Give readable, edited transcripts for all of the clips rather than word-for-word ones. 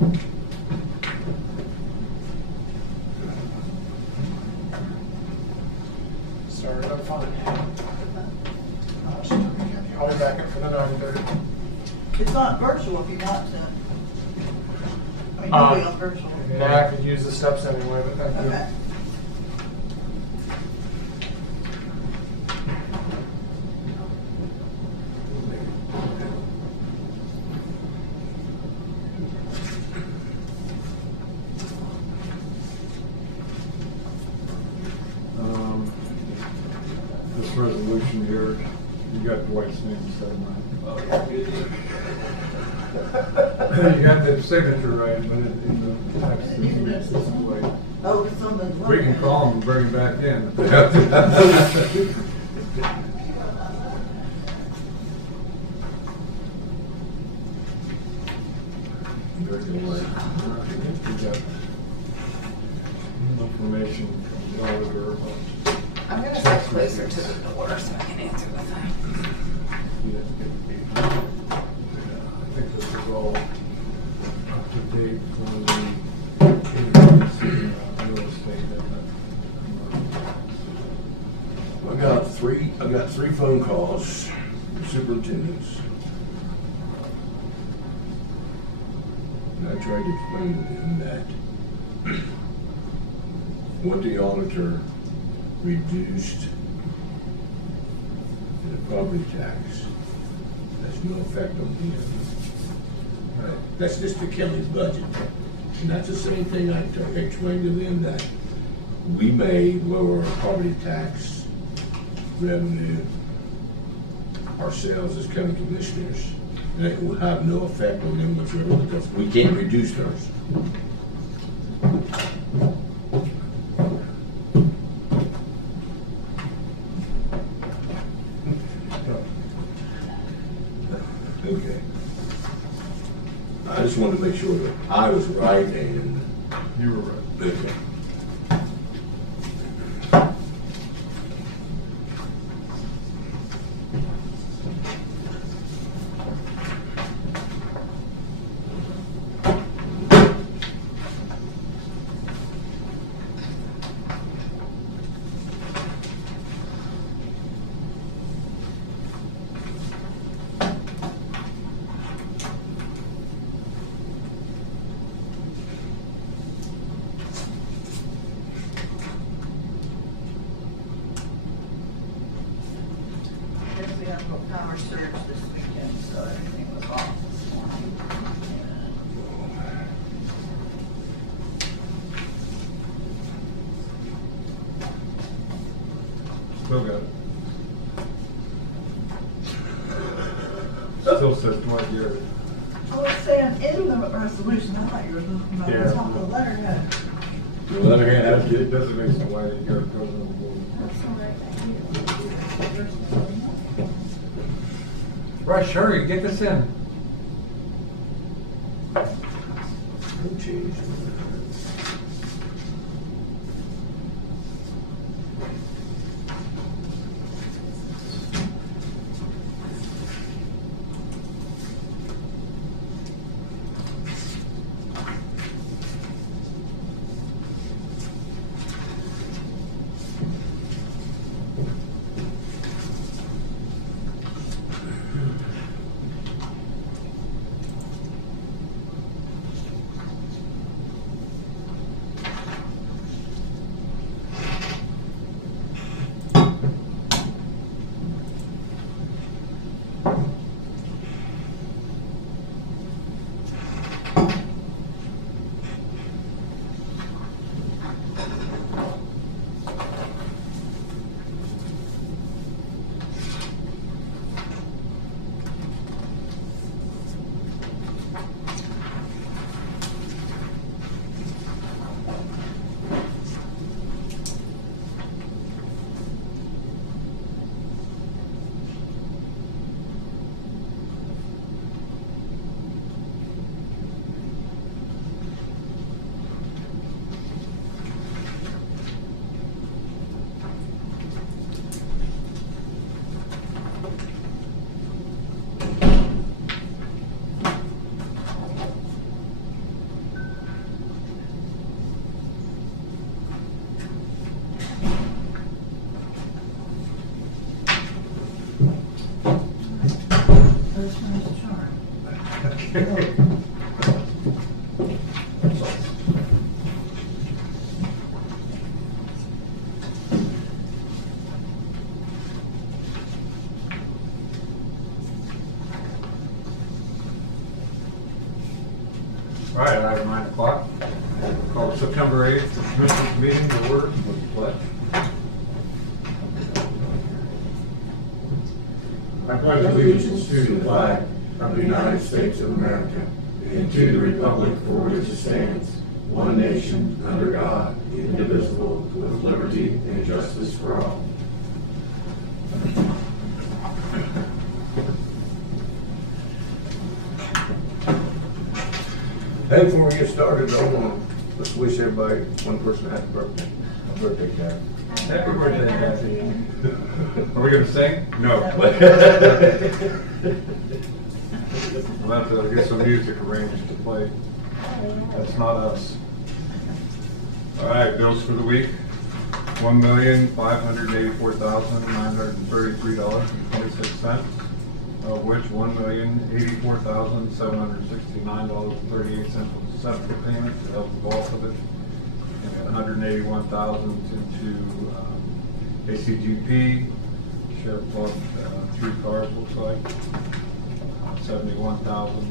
Started up fine. I'll be back in for the 9:30. It's not virtual if you want to. I mean, you'll be on virtual. Yeah, I could use the steps anyway, but thank you. Okay. This resolution here, you got Dwight's name instead of mine. You got the signature right, but in the text, it's Dwight. Oh, it's on the. We can call him and bring him back in. We got information from the auditor about. I'm gonna sit closer to the door so I can answer the phone. I think this is all up to date for the real estate. I got three phone calls from superintendents. And I tried to explain to them that what the auditor reduced in the property tax has no effect on them. That's just the county's budget. And that's the same thing I explained to them, that we may lower our property tax revenue ourselves as county commissioners, and it will have no effect on them whatsoever because we can't reduce theirs. Okay. I just wanted to make sure that I was right and. You were right. Okay. Guess we have a power surge this weekend, so everything was off this morning. Still got it. Still says Dwight Garrett. Oh, it's saying in the resolution, I thought you were looking at the top of the letterhead. The letterhead has It it. doesn't make sense why Garrett goes on the board. That's all right. Rush, hurry, get this in. No change. Christmas charm. That's all. All right, I have 9 o'clock. Call September 8th, the Commissioners meeting to order with the pledge. I pledge allegiance to the flag of the United States of America and to the republic for which it stands, one nation, under God, indivisible, with liberty and justice for all. Hey, before we get started, I want to let's wish everybody, one person a happy birthday. A birthday, Jack. Happy birthday, Kathy. Are we gonna sing? No. We'll have to get some music arranged to play. That's not us. All right, bills for the week. $1,584,933.26, of which $1,084,769.38 was set for payment to help the bulk of it. And $181,000 into ACGP, Sheriff bought 3 cars, looks like, $71,000.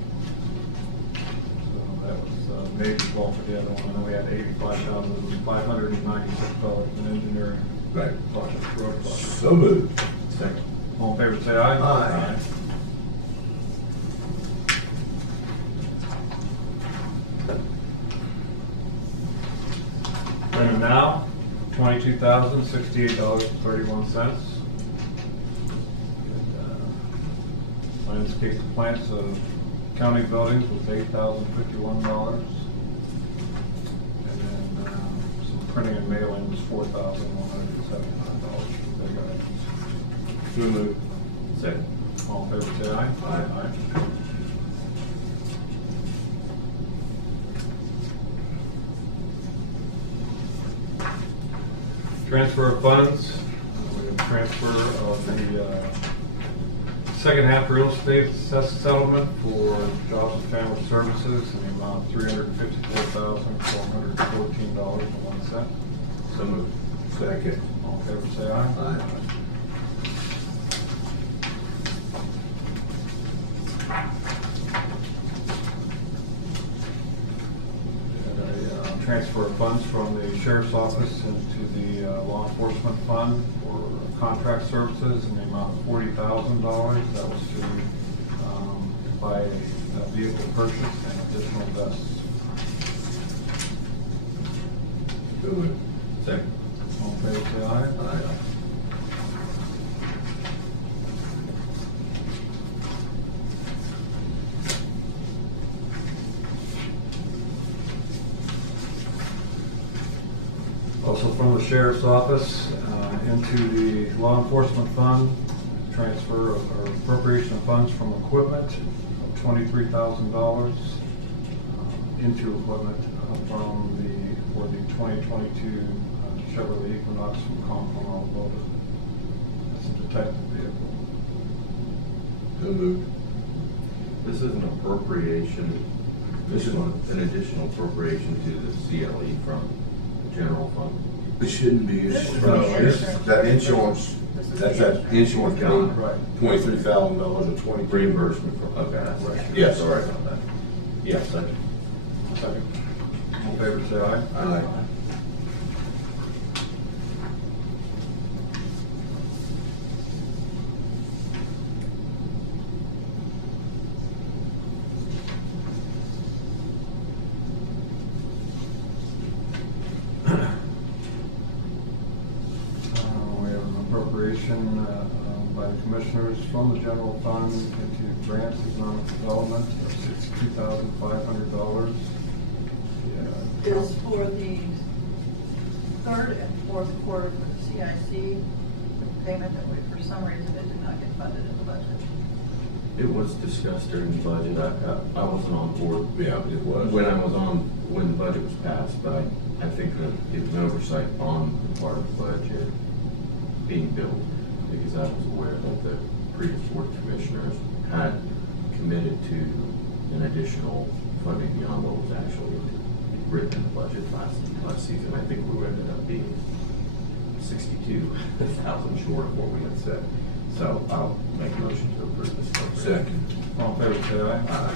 So that was major bulk for the other one. And then we had $85,596 in engineering. Right. Project, road project. So moved. Second. All in favor, say aye. Aye. Payment now, $22,068.31. Landscape plants of county buildings was $8,051. And then some printing and mailing was $4,179. Big items. So moved. Second. All in favor, say aye. Aye. Transfer of funds. We have transfer of the second half real estate settlement for Jobs and Family Services in the amount of $354,414.01. So moved. Second. All in favor, say aye. Aye. And a transfer of funds from the Sheriff's Office into the Law Enforcement Fund for contract services in the amount of $40,000. That was to buy a vehicle purchase and additional vests. So moved. Second. All in favor, say aye. Aye. Also from the Sheriff's Office into the Law Enforcement Fund, transfer of, or appropriation of funds from equipment of $23,000 into equipment from for the 2022 Chevrolet Equinox from Concord Automotive. That's a detective vehicle. So moved. This is an appropriation, This is one. an additional appropriation to the CLE from the general fund. It shouldn't be. This is No, the this- insurance. That insurance, This is that's the that insurance Got it. fee, Right. $23,000 or 20. Reimbursement from, okay, that's right. Yes. Sorry about that. Yes. Second. Second. All in favor, say aye. Aye. We have an appropriation by the Commissioners from the general fund into grants economic development of $62,500. Is for the third and fourth quarter for the CIC payment that we, for some reason, it did not get funded in the budget. It was discussed during the budget. I wasn't on board. Yeah, it was. When the budget was passed, but I think that it was an oversight on the part of the budget being billed, because I was aware that the previous board of commissioners had committed to an additional funding beyond what was actually written in the budget last season. I think we ended up being 62,000 short of what we had said. So I'll make a motion to approve this appropriation. Second. All in favor, say aye. Aye.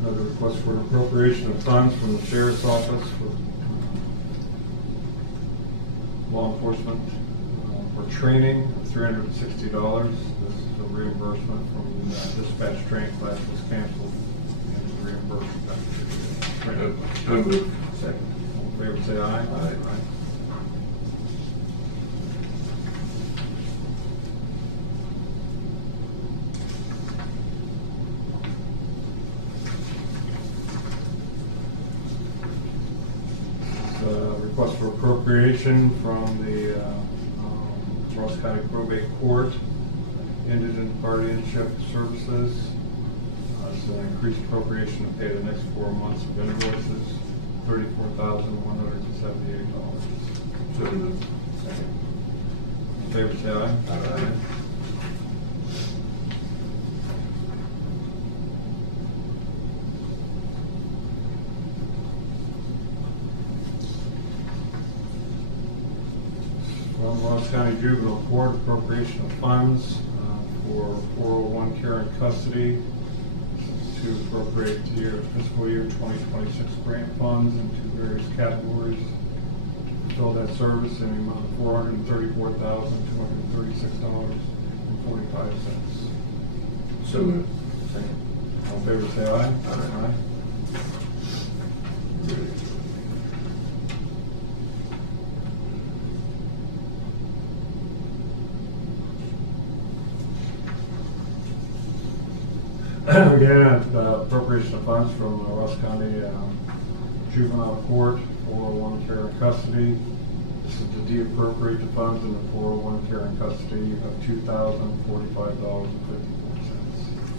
Another request for an appropriation of funds from the sheriff's office for law enforcement for training of $360. This is a reimbursement from the dispatch training class was canceled and is reimbursed back to the training. So moved. Second. All in favor, say aye. Aye. Request for appropriation from the Ross County Probate Court, indigent guardianship services. It's an increased appropriation to pay the next 4 months of invoices, $34,178. So moved. In favor, say aye. Aye. From Ross County Juvenile Court, appropriation of funds for 401 care and custody to appropriate the fiscal year 2026 grant funds into various categories. To fill that service in the amount of $434,236.45. So moved. Second. All in favor, say aye. Aye. Again, appropriation of funds from Ross County Juvenile Court, 401 care and custody. This is to de-appropriate the funds in the 401 care and custody of $2,045.54.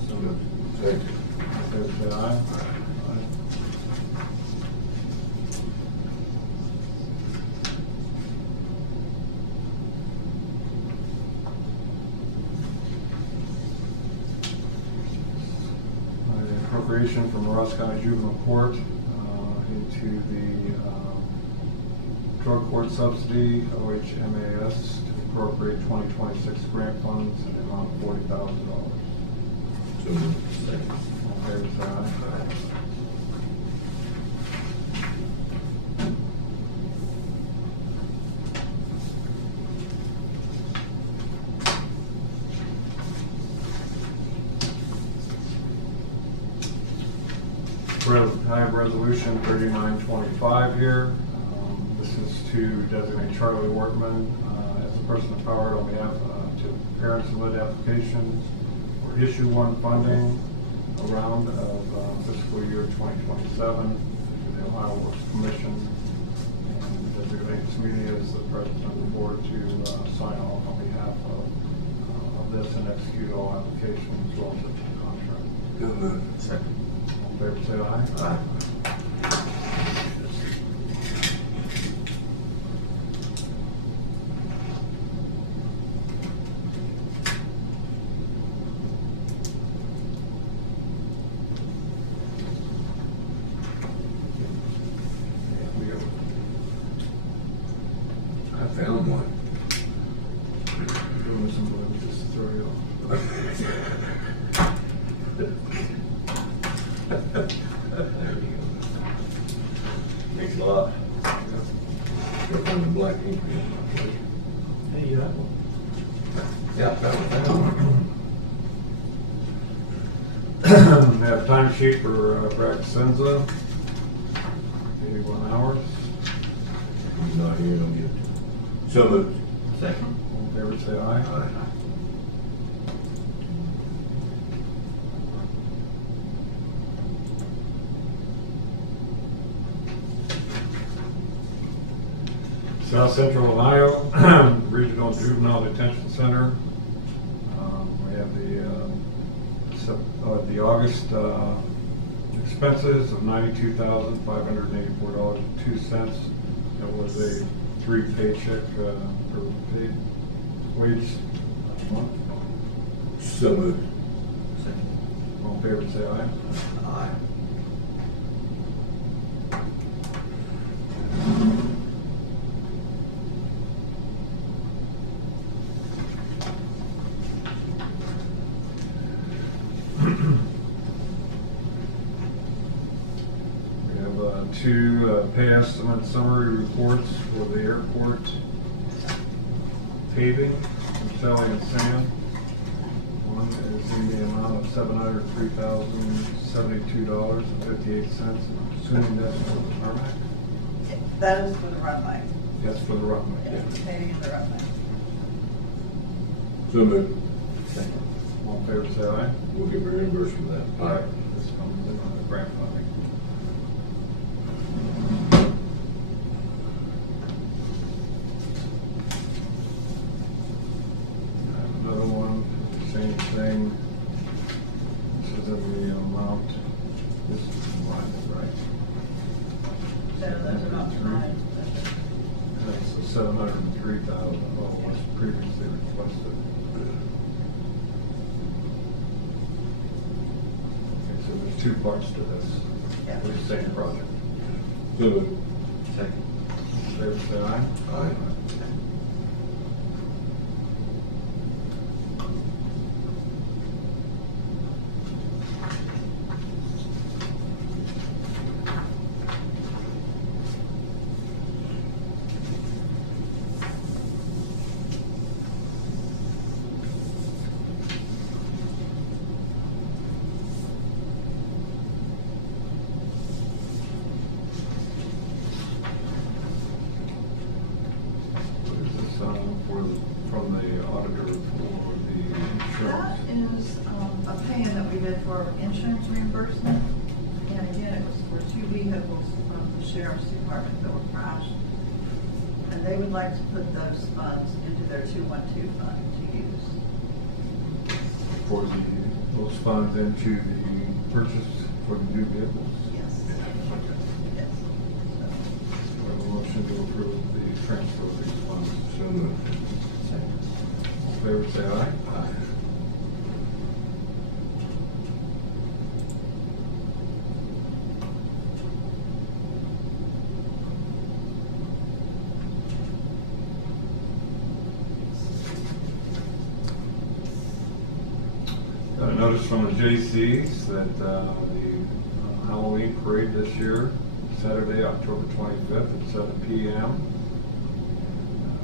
So moved. Second. All in favor, say aye. Aye. Appropriation from Ross County Juvenile Court into the drug court subsidy, OHMAS, to appropriate 2026 grant funds in the amount of $40,000. So moved. Second. All in favor, say aye. I have resolution 3925 here. This is to designate Charlie Wortman as the person empowered on behalf to parents and led applications for issue 1 funding round of fiscal year 2027 to the Ohio Works Commission, and designate this meeting as the president of the board to sign off on behalf of this and execute all applications relative to the contract. So moved. Second. All in favor, say aye. Aye. I found one. Doing something that just throw you off. There you Thanks a lot. go. Go find the black ink. Hey, you have one? Yeah, I found one. We have time sheet for Brad Senza, 81 hours. He's not here, don't get it. So moved. Second. All in favor, say aye. Aye. South Central Ohio Regional Juvenile Detention Center. We have the the August expenses of $92,584.02. That was a 3 paycheck or paid wage month. So moved. All in favor, say aye. Aye. We have two pay estimate summary reports for the airport paving from Sally and Sam. One is in the amount of $703,072.58. I'm assuming that's for the tarmac? That is for the runway. That's for the runway. Yes, the paving of the runway. So moved. All in favor, say aye. We'll get reimbursed for that. This comes in on the grant funding. I have another one, same thing. This is in the amount, this is mine, right? So those are not mine. That's the 703,000, was previously requested. Okay, so there's two parts to this, Yeah. for the same project. So moved. Second. Favor say aye. Aye. What is this from the auditor for the That insurance? is a pay-in that we did for insurance reimbursement. And again, it was for two vehicles from the sheriff's department that were crashed. And they would like to put those funds into their 212 fund to use. For those funds into the purchase for the new vehicles? Yes. Yes. So, We have a motion to approve the transfer of these funds. So moved. All in favor, say aye. Aye. Got a notice from the J.C.'s that the Halloween parade this year, Saturday, October 25th at 7 p.m.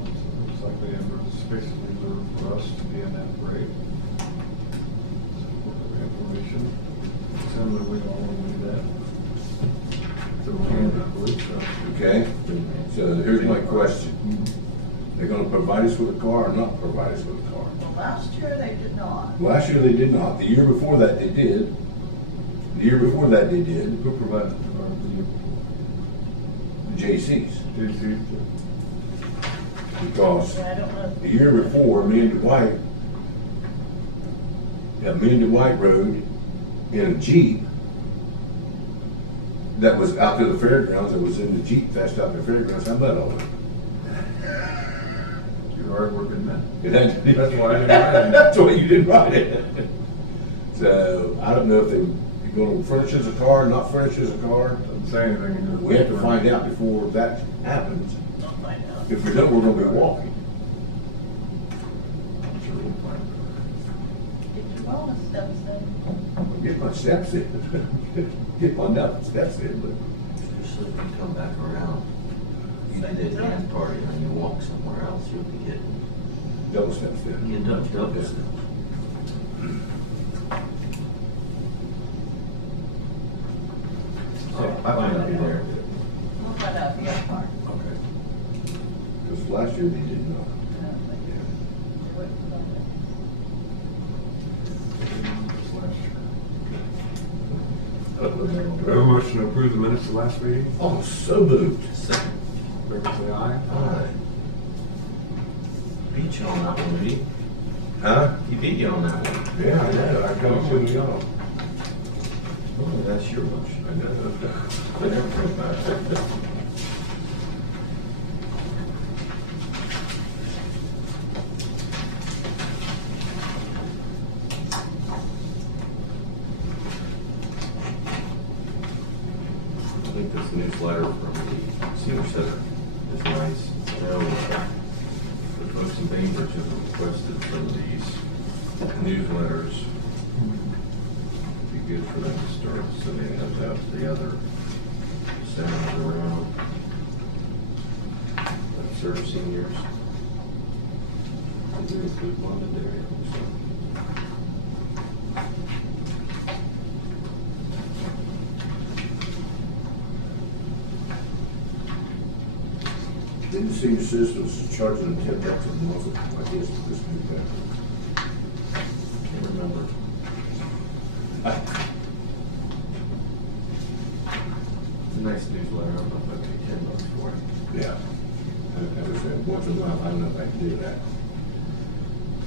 So it looks like they have spaces reserved for us to be in that parade. So, for information, similar, we all do that. So we can, I believe so. Okay, so here's my question. They're gonna provide us with a car or not provide us with a car? well, last year they did not. Last year they did not. The year before that they did. The year before that they did. Who provided the car? The J.C.'s. J.C. Because Yeah, I don't know. the year before, Amanda White rode in a Jeep that was out to the fairgrounds. It was in the Jeep fest out to the fairgrounds. How about all that? You're hard working man. That's why I didn't ride it. That's why you didn't ride it. So I don't know if you're going to furnish as a car, not furnish as a car. Doesn't say anything in your. We have to find out before that happens. I'll find out. If we don't, we're going to be walking. I'm sure we'll find Get your wellness steps in. Get my steps in. Get my steps in, but. Especially if you come back around, you did dance party and you walk somewhere else, you'll be getting, Double steps in. you end up double steps. I might not be there. We'll find out if you have a car. Okay. Because last year they did not. I don't think they wouldn't fund it. Do we have a motion to approve the minutes of last meeting? Oh, so moved. Second. Favor say aye. Aye. Beat you on that one, did he? Huh? He beat you on that one. Yeah, I know. I come to the yard. Oh, that's your motion. I know. I think this newsletter from the senior center is nice. I know the folks in Bainbridge have requested some of these newsletters. It'd be good for them to start sending those out to the other centers around that serve seniors. They do include Londonderry, so. Then the senior citizens charging them $10 a month, I guess, for this new paper. Can't remember. It's a nice newsletter. I don't know if I'd pay $10 for it. Yeah. As I said, once in a while, I don't know if I can do that.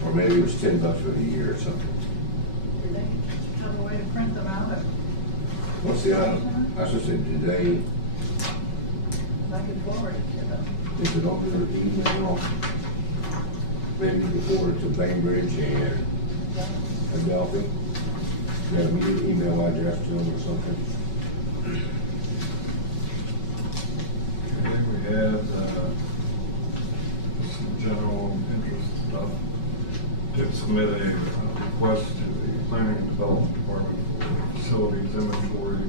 Or maybe it was $10 for the year or something. Do they have a way to print them out? Well, see, I was just saying, today, I could forward it to them. is it on their email? Maybe you can forward it to Bainbridge and Adelphi. You have an email address to them or something? Okay, we had some general interest stuff. Did submit a request to the Planning and Development Department for facilities inventory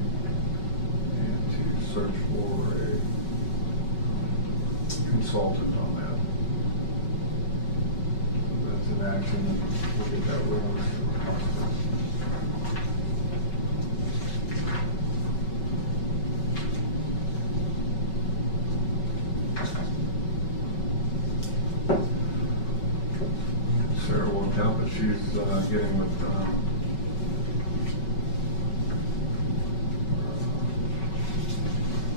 and to search for a consultant on that. So that's in action, and we'll get that rolling. Sarah will help, but she's getting with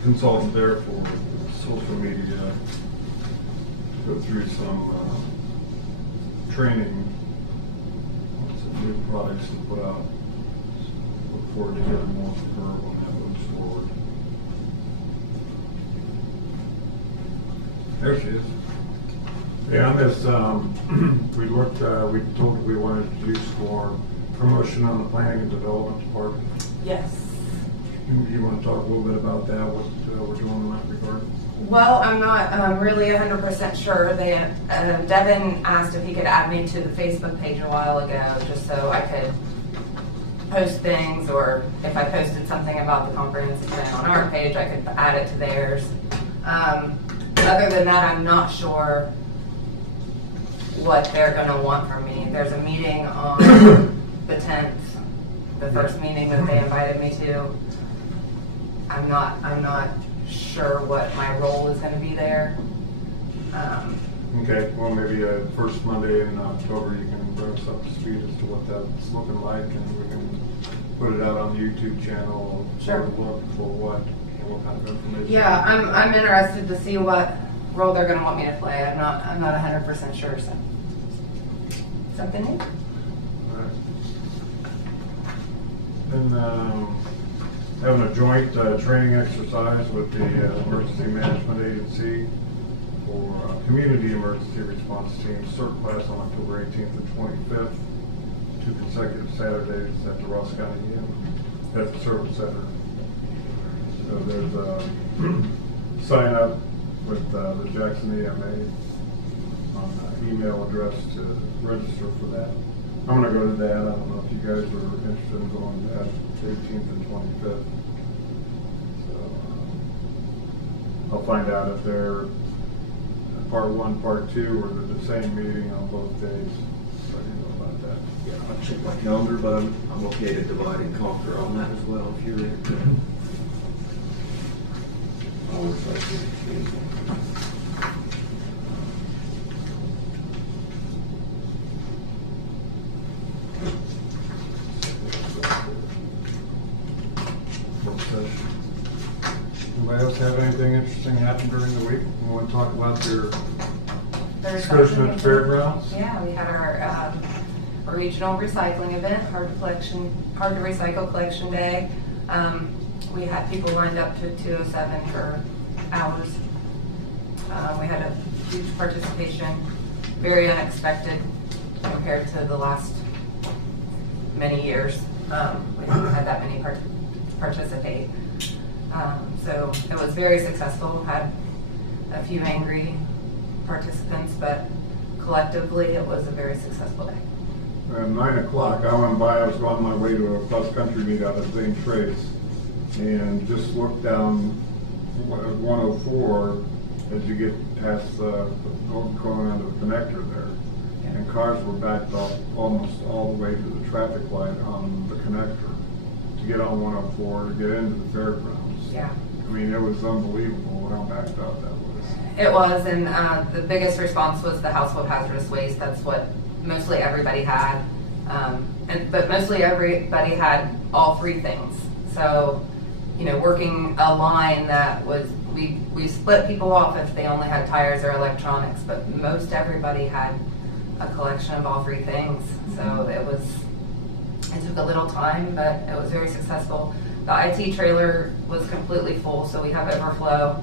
consultant there for social media, go through some training on some new products to put out. Look forward to hearing more from her when that moves forward. There she is. Yeah, on this, we told her we wanted to use for promotion on the planning and development department. Yes. You want to talk a little bit about that, what we're doing in that regard? Well, I'm not really 100% sure. Devin asked if he could add me to the Facebook page a while ago, just so I could post things, or if I posted something about the comprehensive plan on our page, I could add it to theirs. Other than that, I'm not sure what they're going to want from me. There's a meeting on the 10th, the first meeting that they invited me to. I'm not sure what my role is going to be there. Okay, well, maybe first Monday in October, you can bring us up to speed as to what that's looking like, and we can put it out on the YouTube channel. Sure. Look for what kind of information. Yeah, I'm interested to see what role they're going to want me to play. I'm not 100% sure. So something new. Alright. And having a joint training exercise with the Emergency Management Agency for Community Emergency Response Team, CERT class on October 18th and 25th, 2 consecutive Saturdays at the Ross County Inn at the Service Center. So there's a sign up with the Jackson EMA on email address to register for that. I'm going to go to that. I don't know if you guys are interested in going to that, 18th and 25th. So I'll find out if they're part 1, part 2, or they're the same meeting on both days. So I didn't know about that. Yeah, I'll check my calendar, but I'm okay to divide and conquer on that as well if you're ready to. Always like to. Work session. Anybody else have anything interesting happen during the week? You want to talk about your excursion at the fairgrounds? Yeah, we had our regional recycling event, hard to recycle collection day. We had people lined up to 207 for hours. We had a huge participation, very unexpected compared to the last many years. We haven't had that many participate. So it was very successful. Had a few angry participants, but collectively it was a very successful day. At 9 o'clock, I went by, I was on my way to a cross-country meet out at Zane Trace, and just looked down 104 as you get past going onto the connector there. And cars were backed off almost all the way to the traffic light on the connector to get on 104 to get into the fairgrounds. Yeah. I mean, it was unbelievable how backed up that was. It was, and the biggest response was the household hazardous waste. That's what mostly everybody had. But mostly everybody had all three things. So, you know, working a line that was, we split people off if they only had tires or electronics, but most everybody had a collection of all three things. So it took a little time, but it was very successful. The IT trailer was completely full, so we have overflow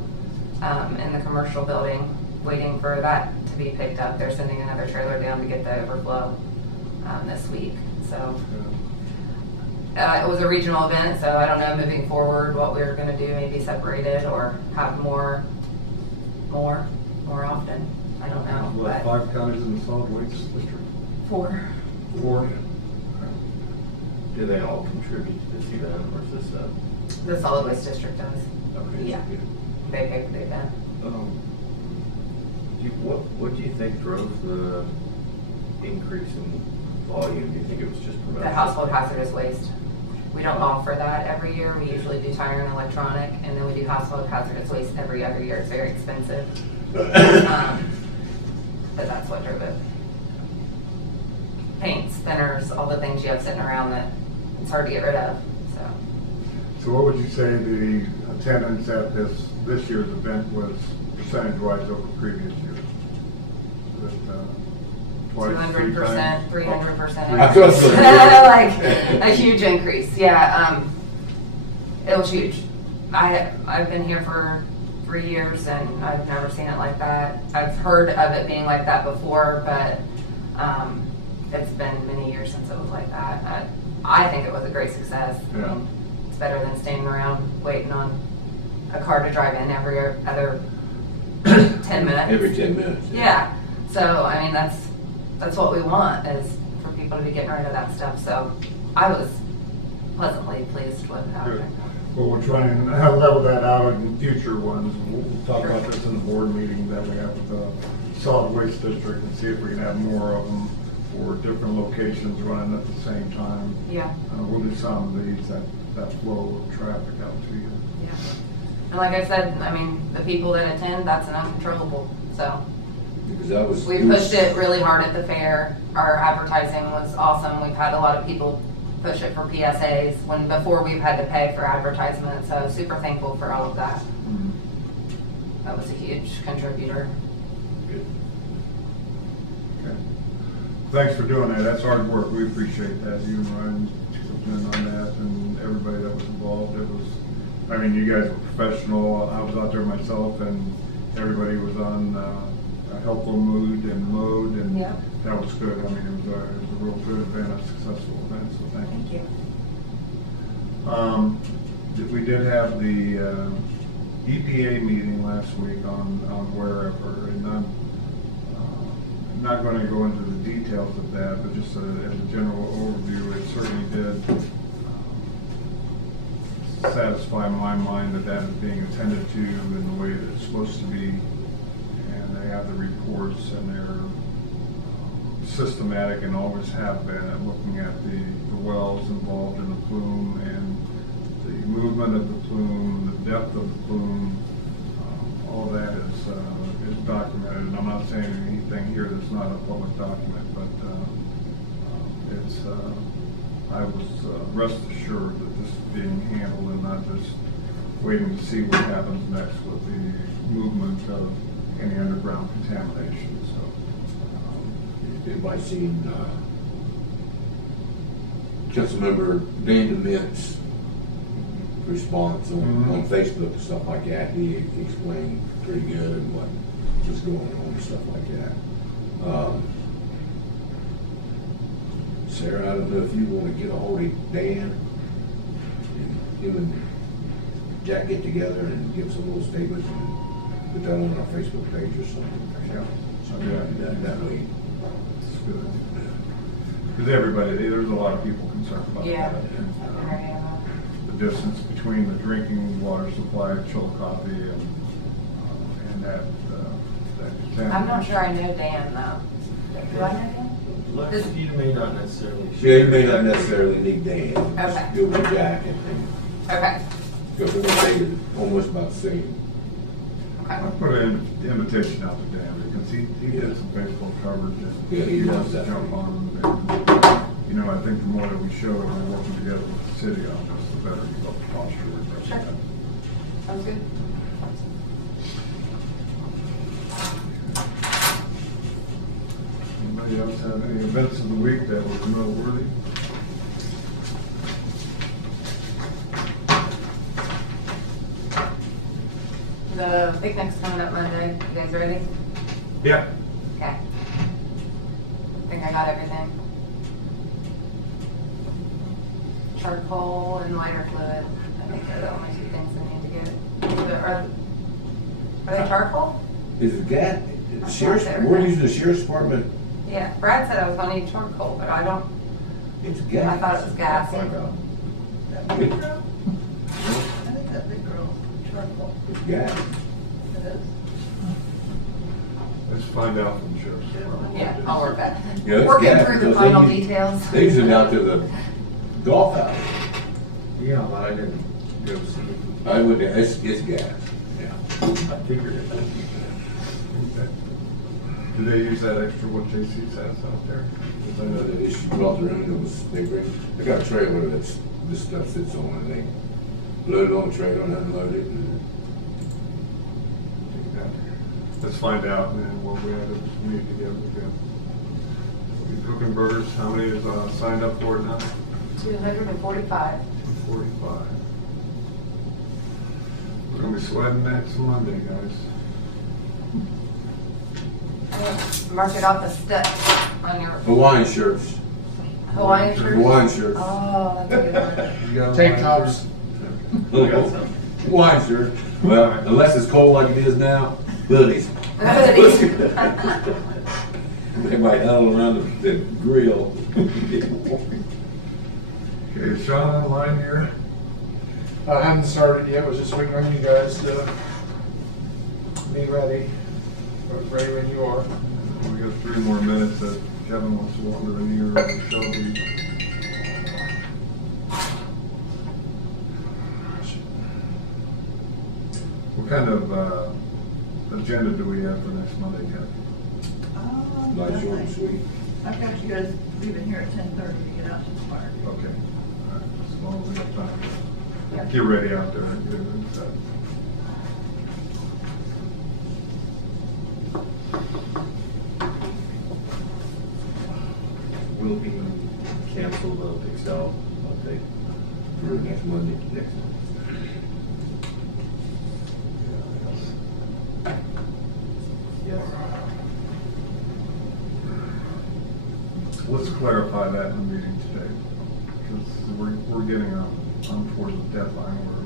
in the commercial building, waiting for that to be picked up. They're sending another trailer down to get the overflow this week. So it was a regional event, so I don't know moving forward what we're going to do, maybe separate it or have more often. I don't know. What, but 5 counties in the solid waste district? 4. 4? Do they all contribute to this event, or is this The solid waste district does. okay? Yeah. They picked the event. What do you think drove the increase in volume? Do you think it was just promotion? The household hazardous waste. We don't offer that every year. We usually do tire and electronic, and then we do household hazardous waste every other year. It's very expensive. But that's what drove it. Paint, spinners, all the things you have sitting around that it's hard to get rid of. So what would you say the attendance at this year's event was percentage-wise over previous years? Was it, twice, 3 times? 200%, 300%. I thought so. Like a huge increase. Yeah, it was huge. I've been here for 3 years and I've never seen it like that. I've heard of it being like that before, but it's been many years since it was like that. I think it was a great success. Yeah. I mean, it's better than standing around waiting on a car to drive in every other 10 minutes. Every 10 minutes. Yeah. So, I mean, that's what we want, is for people to be getting rid of that stuff. So I was pleasantly pleased with how it Good. went. Well, we'll try and level that out in future ones. We'll talk Sure. about this in the board meeting that we have with the solid waste district and see if we can have more of them for different locations running at the same time. Yeah. We'll do some of these, that flow of traffic out to you. Yeah. And like I said, I mean, the people that attend, that's an uncontrollable. So Because we pushed it really hard at the fair. Our advertising was awesome. We've had a lot of people push it for PSAs before we've had to pay for advertisement. So super thankful for all of that. That was a huge contributor. Good. Okay. Thanks for doing that. That's hard work. We appreciate that. You and Ryan jumping in on that and everybody that was involved. It was, I mean, you guys were professional. I was out there myself and everybody was on a helpful mood and mode, and Yeah. that was good. I mean, it was a real good event, a successful event, so thank you. Thank you. We did have the EPA meeting last week on wherever, and I'm not going to go into the details of that, but just as a general overview, it certainly did satisfy my mind that that is being attended to in the way that it's supposed to be, and they have the reports and they're systematic and always have been at looking at the wells involved in the plume and the movement of the plume, the depth of the plume. All that is documented, and I'm not saying anything here that's not a public document, but it's I was rest assured that this is being handled and not just waiting to see what happens next with the movement of any underground contamination. So Anybody seen Councilmember Daniel Mintz response on Mhm. Facebook and stuff like that. He explained pretty good and what was going on and stuff like that. Sarah, I don't know if you want to get a hold of Dan, and him and Jack get together and give us a little statement and put that on our Facebook page or something. Yeah. Something that way. It's good. Because everybody, there's a lot of people concerned about Yeah. that. And, Okay. the distance between the drinking water supply at Chillicothe and that. I'm not sure I know Dan though. Do I know Dan? This- You may not necessarily. Yeah, you may not necessarily need Dan. Just Okay. go with Jack and Okay. go for the thing, almost about the same. I put an invitation out to Dan because he did some Facebook coverage and Yeah, he he does wants to that. jump on them. And, you know, I think the more that we show that we're working together with the city on this, the better the posture we're Sure. getting. Sounds good. Anybody else have any events of the week that were noteworthy? The picnic's coming up Monday. You guys ready? Yeah. Okay. Think I got everything. Charcoal and lighter fluid. I think they're the only two things I need to get. Are they charcoal? Is it gas? I Sheriff's, thought they were we're gas. using the sheriff's department. Yeah, Brad said I was gonna need charcoal, but I don't, It's gas. I thought it was gas. Find out. That big girl? I think that big girl, charcoal, It's gas. it is. Let's find out from the sheriff's department. yeah, I'll work that. Yeah, it's Working gas, through the because final they use- details. They use it out to the golf house. Yeah, but I didn't go see. I would, it's gas. Yeah. I figured it. Okay. Do they use that extra what JC's has out there? 'Cause I know They that just brought their own, they got a trailer that's, this stuff sits on, and they load it on the trailer and unload it, and Let's find out, and then what we have to meet together again. Cooking Burgers, how many is signed up for it now? 245. 45. We're gonna be sweating next Monday, guys. Mark it off the steps on your Hawaiian shirts. Hawaiian shirt. Hawaiian shirts. Oh, that's a good one. You got Tank one? tops. You got some? Hawaiian shirt. Well, unless it's cold like it is now, hoodies. They might huddle around the grill. Okay, is Sean online here? I haven't started yet, was just waiting on you guys to be ready. Ready when you are. We got 3 more minutes that Kevin wants to wander in here, or Shelby. What kind of agenda do we have for next Monday, Kevin? Nice, short and Nothing. sweet. I've got you guys leaving here at 10:30 to get out to the park. Okay. All right. As long as we have time. Yeah. Get ready out there and get everything set. Will be canceled the Excel update For next Monday. next month. Yes. Let's clarify that in the meeting today, because we're getting on towards the deadline where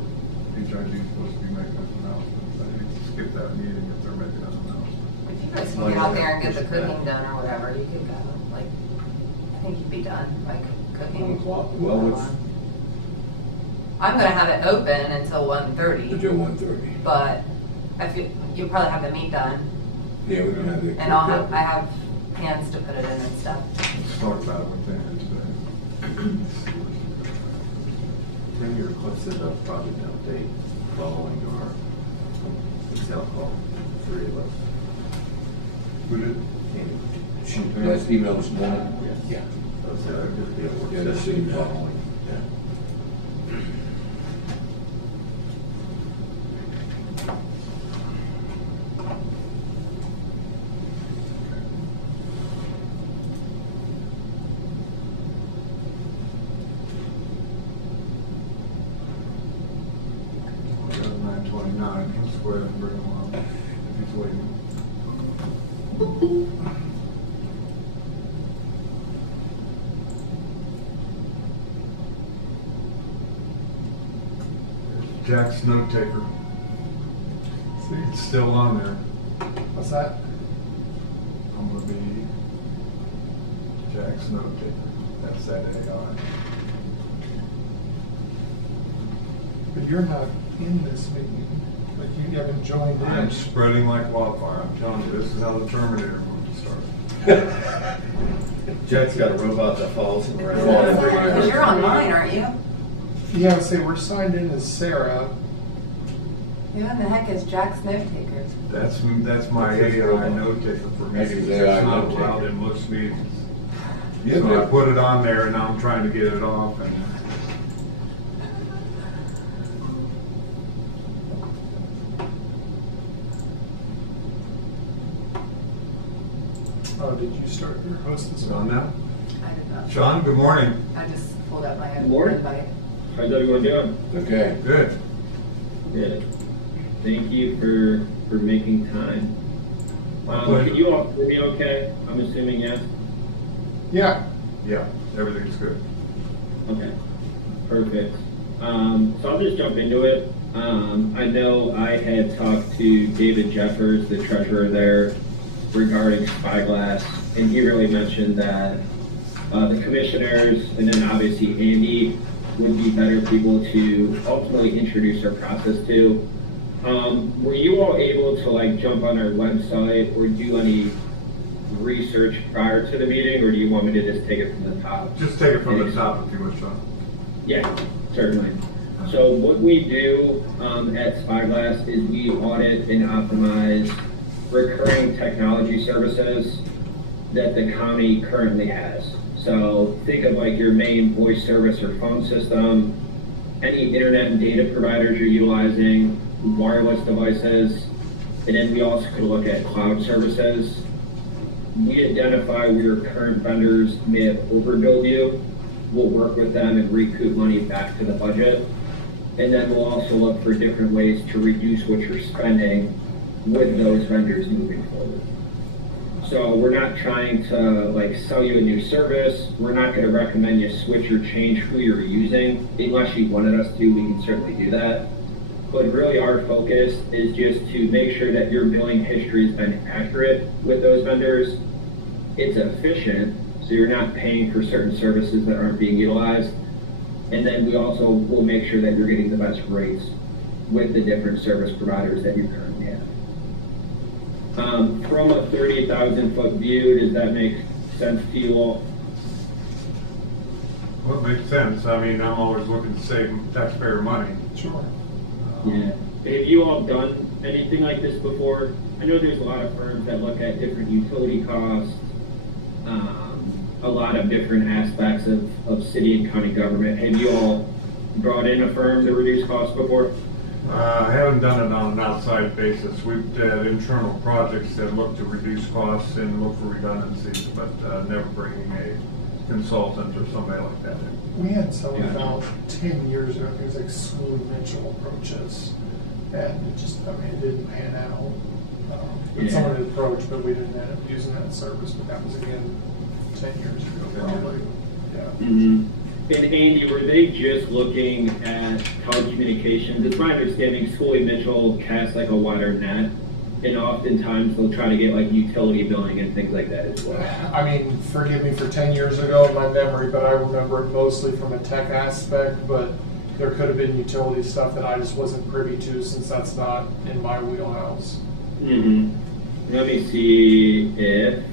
HIG is supposed to be making an announcement. I hate to skip that meeting if they're making an announcement. If you guys can get out there and get the cooking done or whatever, you could go. Like, I think you'd be done, like 1 cooking. o'clock, well, it's I'm gonna have it open until 1:30, until 1:30. but if you'll probably have the meat done, Yeah, we can have it. and I have pans to put it in and stuff. Let's talk about it with Dan today. Tim, you requested a project update following our Excel call, 3 of us. Who did? She last email this morning. Yes. Yeah. So that would just be a work Yeah, that's session it. following. go ahead and bring him on if he's waiting. Jack's note taker. See, It's still on there. what's that? I'm gonna be Jack's note taker. That's that AI. But you're not in this meeting, like you haven't joined in. I'm spreading like wildfire. I'm telling you, this is how the Terminator movie started. Jack's got a robot that follows him around. Because you're online, aren't you? Yeah, say we're signed in as Sarah. Who in the heck is Jack's note taker? That's my That's his AI robot. note taker for me. That's his It's AI not note allowed taker. in most meetings. Yeah, So I but- put it on there and now I'm trying to get it off and Oh, did you start your host this it's on one? now. I did not. Sean, good morning. I just pulled up my Morning. invite. How's everyone doing? Okay. Good. Good. Thank you for making time. My pleasure. Can you all hear me okay? I'm assuming yes? Yeah, Yeah, everything's good. Okay, perfect. So I'll just jump into it. I know I had talked to David Jeffers, the treasurer there, regarding Spyglass, and he really mentioned that the commissioners and then obviously Andy would be better people to ultimately introduce our process to. Were you all able to like jump on our website or do any research prior to the meeting, or do you want me to just take it from the top? Just take it from the top if you would, Sean. Yeah, certainly. So what we do at Spyglass is we audit and optimize recurring technology services that the county currently has. So think of like your main voice service or phone system, any internet and data providers you're utilizing, wireless devices, and then we also could look at cloud services. We identify where your current vendors may have overbilled you. We'll work with them and recoup money back to the budget. And then we'll also look for different ways to reduce what you're spending with those vendors moving forward. So we're not trying to like sell you a new service. We're not going to recommend you switch or change who you're using. Unless you wanted us to, we can certainly do that. But really our focus is just to make sure that your billing history has been accurate with those vendors. It's efficient, so you're not paying for certain services that aren't being utilized. And then we also will make sure that you're getting the best rates with the different service providers that you currently have. From a 30,000 foot view, does that make sense to you all? Well, it makes sense. I mean, I'm always looking to save taxpayer money. sure. Yeah. Have you all done anything like this before? I know there's a lot of firms that look at different utility costs, a lot of different aspects of city and county government. Have you all brought in a firm to reduce costs before? I haven't done it on an outside basis. We've had internal projects that look to reduce costs and look for redundancies, but never bringing a consultant or somebody like that in. We had someone Yeah. about 10 years ago, he was like School Mitchell approaches, and it just, I mean, it didn't pan out. But Yeah. someone had approached, but we didn't end up using that service, but that was again 10 years ago probably. Yeah. Mm-hmm. And Andy, were they just looking at telecommunications? It's my understanding Scully Mitchell casts like a wider net, and oftentimes they'll try to get like utility billing and things like that as well. I mean, forgive me for 10 years ago in my memory, but I remember it mostly from a tech aspect, but there could have been utility stuff that I just wasn't privy to since that's not in my wheelhouse. Mm-hmm. Let me see if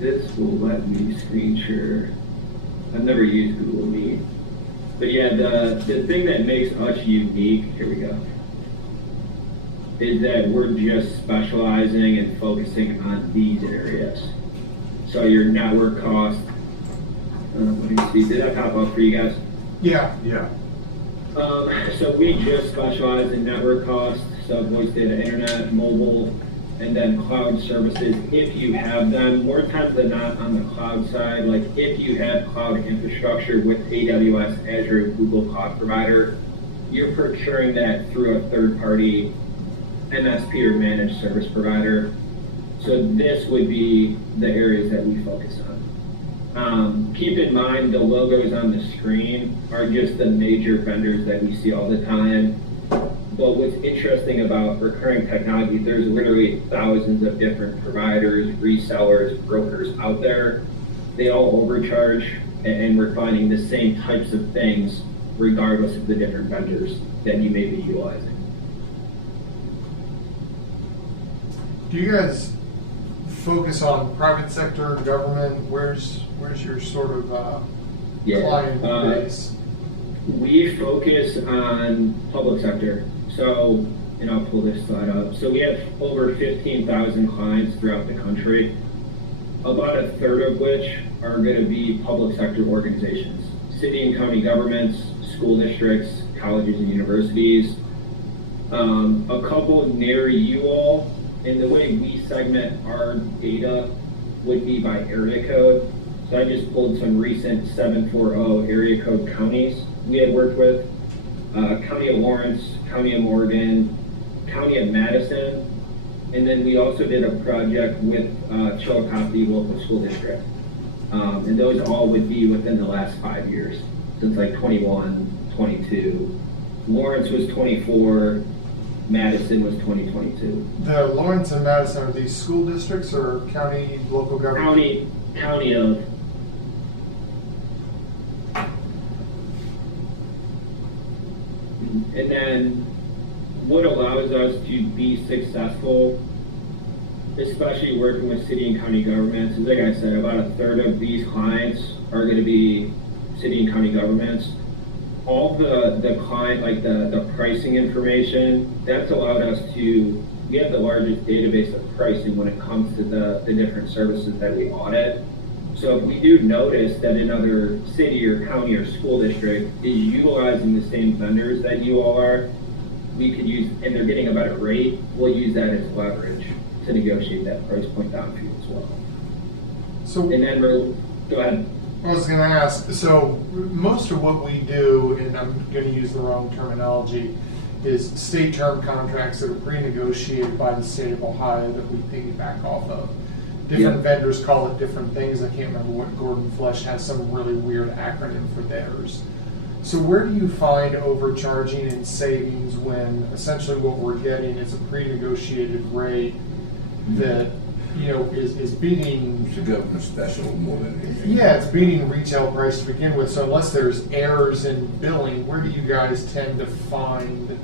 this will let me screen share. I've never used Google Meet. But yeah, the thing that makes us unique, here we go, is that we're just specializing and focusing on these areas. So your network cost, let me see, did that pop up for you guys? Yeah, Yeah. So we just specialize in network costs, so voice data, internet, mobile, and then cloud services if you have them. More times than not on the cloud side, like if you have cloud infrastructure with AWS, Azure, Google Cloud Provider, you're procuring that through a third-party MSP or managed service provider. So this would be the areas that we focus on. Keep in mind the logos on the screen are just the major vendors that we see all the time. But what's interesting about recurring technology, there's literally thousands of different providers, resellers, brokers out there. They all overcharge, and we're finding the same types of things regardless of the different vendors that you may be utilizing. Do you guys focus on private sector, government? Where's your sort of client base? We focus on public sector. So, and I'll pull this slide up. So we have over 15,000 clients throughout the country, about a third of which are going to be public sector organizations, city and county governments, school districts, colleges and universities. A couple near you all, and the way we segment our data would be by area code. So I just pulled some recent 740 area code counties we had worked with. County of Lawrence, County of Morgan, County of Madison, and then we also did a project with Chillicothe Local School District. And those all would be within the last 5 years, since like 21, 22. Lawrence was 24, Madison was 2022. The Lawrence and Madison, are these school districts or county, local government? County of. And then what allows us to be successful, especially working with city and county governments, is like I said, about a third of these clients are going to be city and county governments. All the client, like the pricing information, that's allowed us to, we have the largest database of pricing when it comes to the different services that we audit. So if we do notice that another city or county or school district is utilizing the same vendors that you all are, we could use, and they're getting a better rate, we'll use that as leverage to negotiate that price point down for you as well. So, And then go ahead. I was going to ask, so most of what we do, and I'm going to use the wrong terminology, is state term contracts that are pre-negotiated by the state of Ohio that we piggyback off of. Different vendors call it different things. I can't remember what Gordon Flesh has some really weird acronym for theirs. So where do you find overcharging and savings when essentially what we're getting is a pre-negotiated rate that, you know, is beating... It's a government special more than anything. Yeah, it's beating retail price to begin with. So unless there's errors in billing, where do you guys tend to find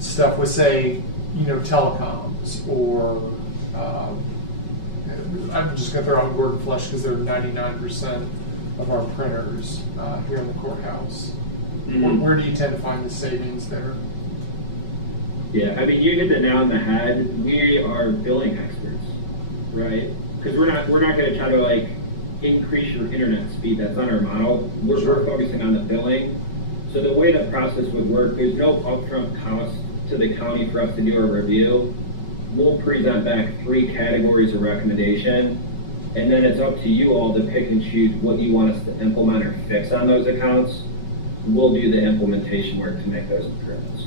stuff with, say, you know, telecoms or... I'm just going to throw out Gordon Flesh because they're 99% of our printers here in the courthouse. Mm-hmm. Where do you tend to find the savings there? Yeah, I mean, you hit the nail on the head. We are billing experts, right? Because we're not going to try to like increase your internet speed. That's not our model. We're focusing on the billing. So the way the process would work, there's no upfront cost to the county for us to do a review. We'll present back 3 categories of recommendation, and then it's up to you all to pick and choose what you want us to implement or fix on those accounts. We'll do the implementation work to make those improvements.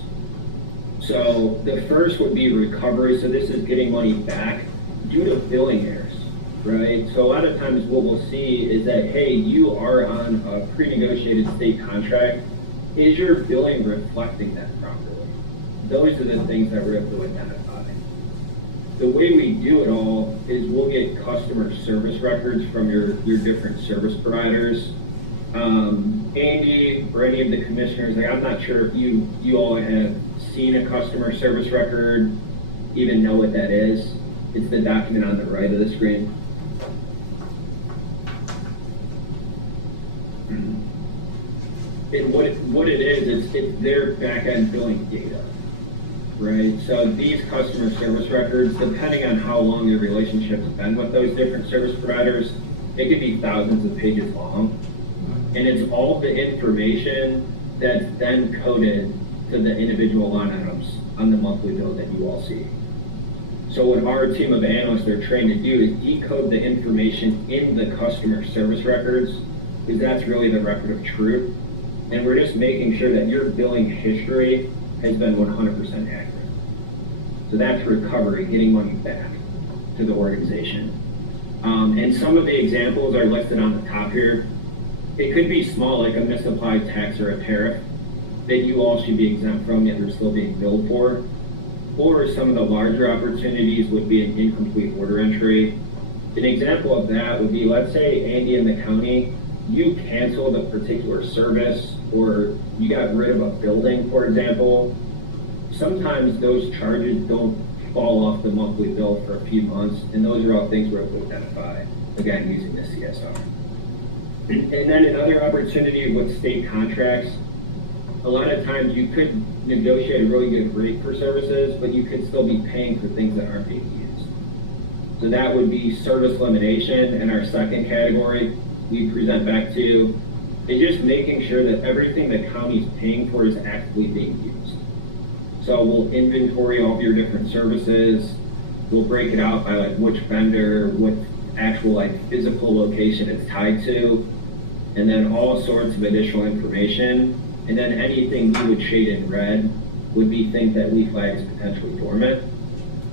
So the first would be recovery. So this is getting money back due to billing errors, right? So a lot of times what we'll see is that, hey, you are on a pre-negotiated state contract. Is your billing reflecting that properly? Those are the things that we're able to identify. The way we do it all is we'll get customer service records from your different service providers. Andy or any of the commissioners, like I'm not sure if you all have seen a customer service record, even know what that is. It's the document on the right of the screen. And what it is, it's their back-end billing data. Right, so these customer service records, depending on how long your relationship's been with those different service providers, it could be thousands of pages long. And it's all the information that's then coded to the individual line items on the monthly bill that you all see. So what our team of analysts are trained to do is decode the information in the customer service records, because that's really the record of truth. And And we're just making sure that your billing history has been 100% accurate. So that's recovery, getting money back to the organization. And some of the examples are listed on the top here. It could be small, like a misapplied tax or a tariff that you all should be exempt from, yet they're still being billed for. Or some of the larger opportunities would be an incomplete order entry. An example of that would be, let's say Andy in the county, you canceled a particular service or you got rid of a building, for example. Sometimes those charges don't fall off the monthly bill for a few months, and those are all things we're able to identify, again, using the CSR. And then another opportunity with state contracts, a lot of times you could negotiate a really good rate for services, but you could still be paying for things that aren't being used. So that would be service limitation, and our second category we present back to is just making sure that everything the county's paying for is actively being used. So we'll inventory all of your different services. We'll break it out by like which vendor, what actual like physical location it's tied to, and then all sorts of additional information. And then anything we would shade in red would be things that we flag as potentially dormant.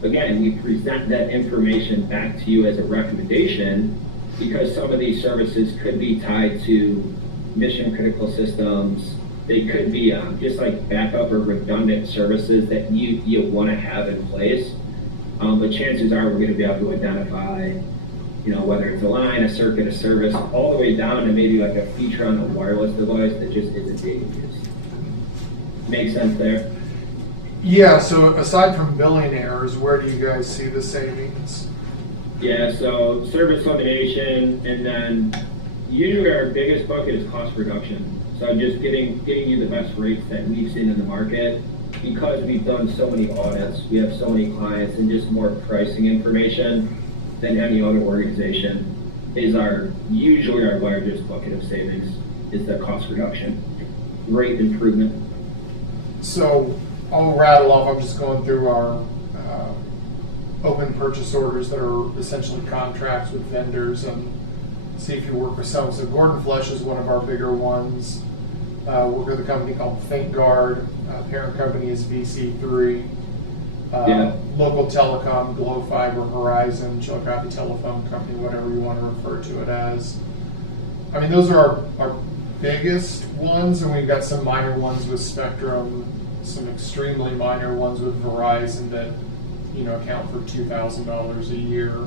Again, we present that information back to you as a recommendation because some of these services could be tied to mission critical systems. They could be just like backup or redundant services that you want to have in place. But chances are we're going to be able to identify, whether it's a line, a circuit, a service, all the way down to maybe like a feature on the wireless device that just isn't being used. Make sense there? Yeah, so aside from billing errors, where do you guys see the savings? Yeah, so service elimination, and then usually our biggest bucket is cost reduction. So just getting you the best rates that we've seen in the market. Because we've done so many audits, we have so many clients, and just more pricing information than any other organization is usually our largest bucket of savings is the cost reduction, rate improvement. So I'll rattle off, I'm just going through our open purchase orders that are essentially contracts with vendors and see if you work with some. So Gordon Flesh is one of our bigger ones. Work with a company called ThinkGuard. Parent company is VC3. Local telecom, Glow Fiber, Horizon, Chillicothe Telephone Company, whatever you want to refer to it as. I mean, those are our biggest ones, and we've got some minor ones with Spectrum, some extremely minor ones with Verizon that account for $2,000 a year.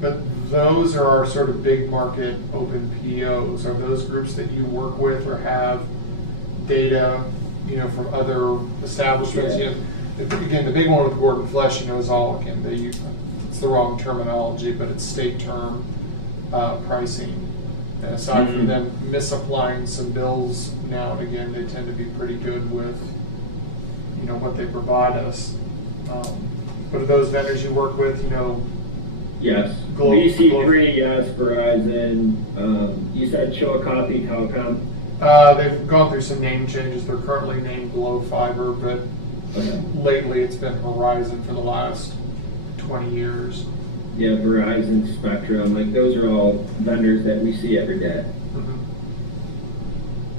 But those are our sort of big market open POs. Are those groups that you work with or have data, from other establishments? Yeah. Again, the big one with Gordon Flesh, is all it's the wrong terminology, but it's state term pricing. And aside from them misapplying some bills now and again, they tend to be pretty good with, what they provide us. But are those vendors you work with, Yes. VC3, yes. Verizon. You said Chillicothe Telecom? They've gone through some name changes. They're currently named Glow Fiber, but lately it's been Horizon for the last 20 years. Yeah, Verizon, Spectrum, those are all vendors that we see every day.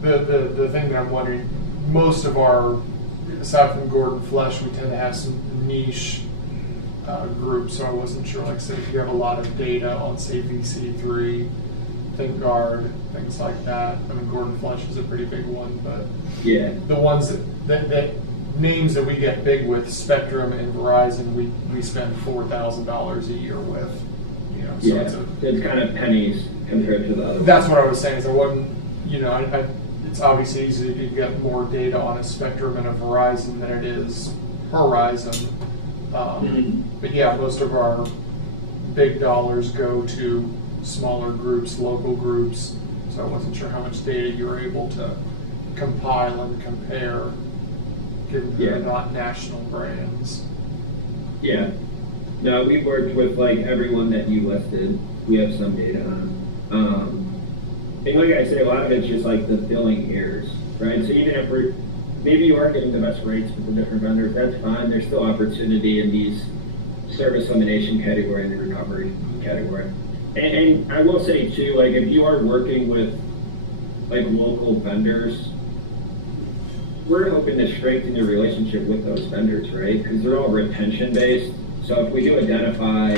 The thing that I'm wondering, most of our, aside from Gordon Flesh, we tend to have some niche groups, so I wasn't sure, like say if you have a lot of data on say VC3, ThinkGuard, things like that. I mean, Gordon Flesh is a pretty big one, but yeah, the ones that names that we get big with, Spectrum and Verizon, we spend $4,000 a year with. So it's kind of pennies compared to the other. That's what I was saying. So I wasn't, it's obviously easy to get more data on a Spectrum and a Verizon than it is Horizon. But yeah, most of our big dollars go to smaller groups, local groups. So I wasn't sure how much data you were able to compile and compare, given they're not national brands. Yeah. No, we've worked with everyone that you listed. We have some data on. And like I say, a lot of it's just the billing errors, right? So even if maybe you are getting the best rates with the different vendors, that's fine. There's still opportunity in these service elimination category and the recovery category. And I will say too, if you are working with like local vendors, we're hoping to strengthen your relationship with those vendors, right? Because they're all retention based. So if we do identify,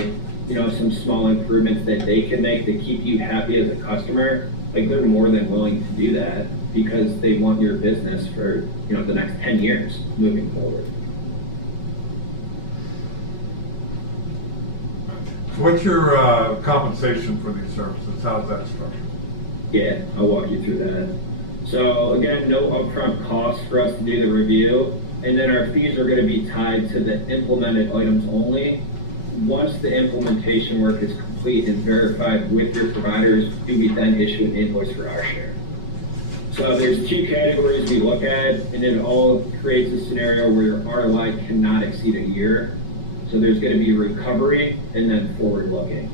you know, some small improvements that they can make to keep you happy as a customer, like they're more than willing to do that because they want your business for, you know, the next 10 years moving forward. What's your compensation for these services? How's that structured? Yeah, I'll walk you through that. So again, no upfront cost for us to do the review, and then our fees are going to be tied to the implemented items only. Once the implementation work is complete and verified with your providers, do we then issue an invoice for our share? So there's two categories we look at, and it all creates a scenario where your ROI cannot exceed a year. So there's going to be recovery and then forward looking.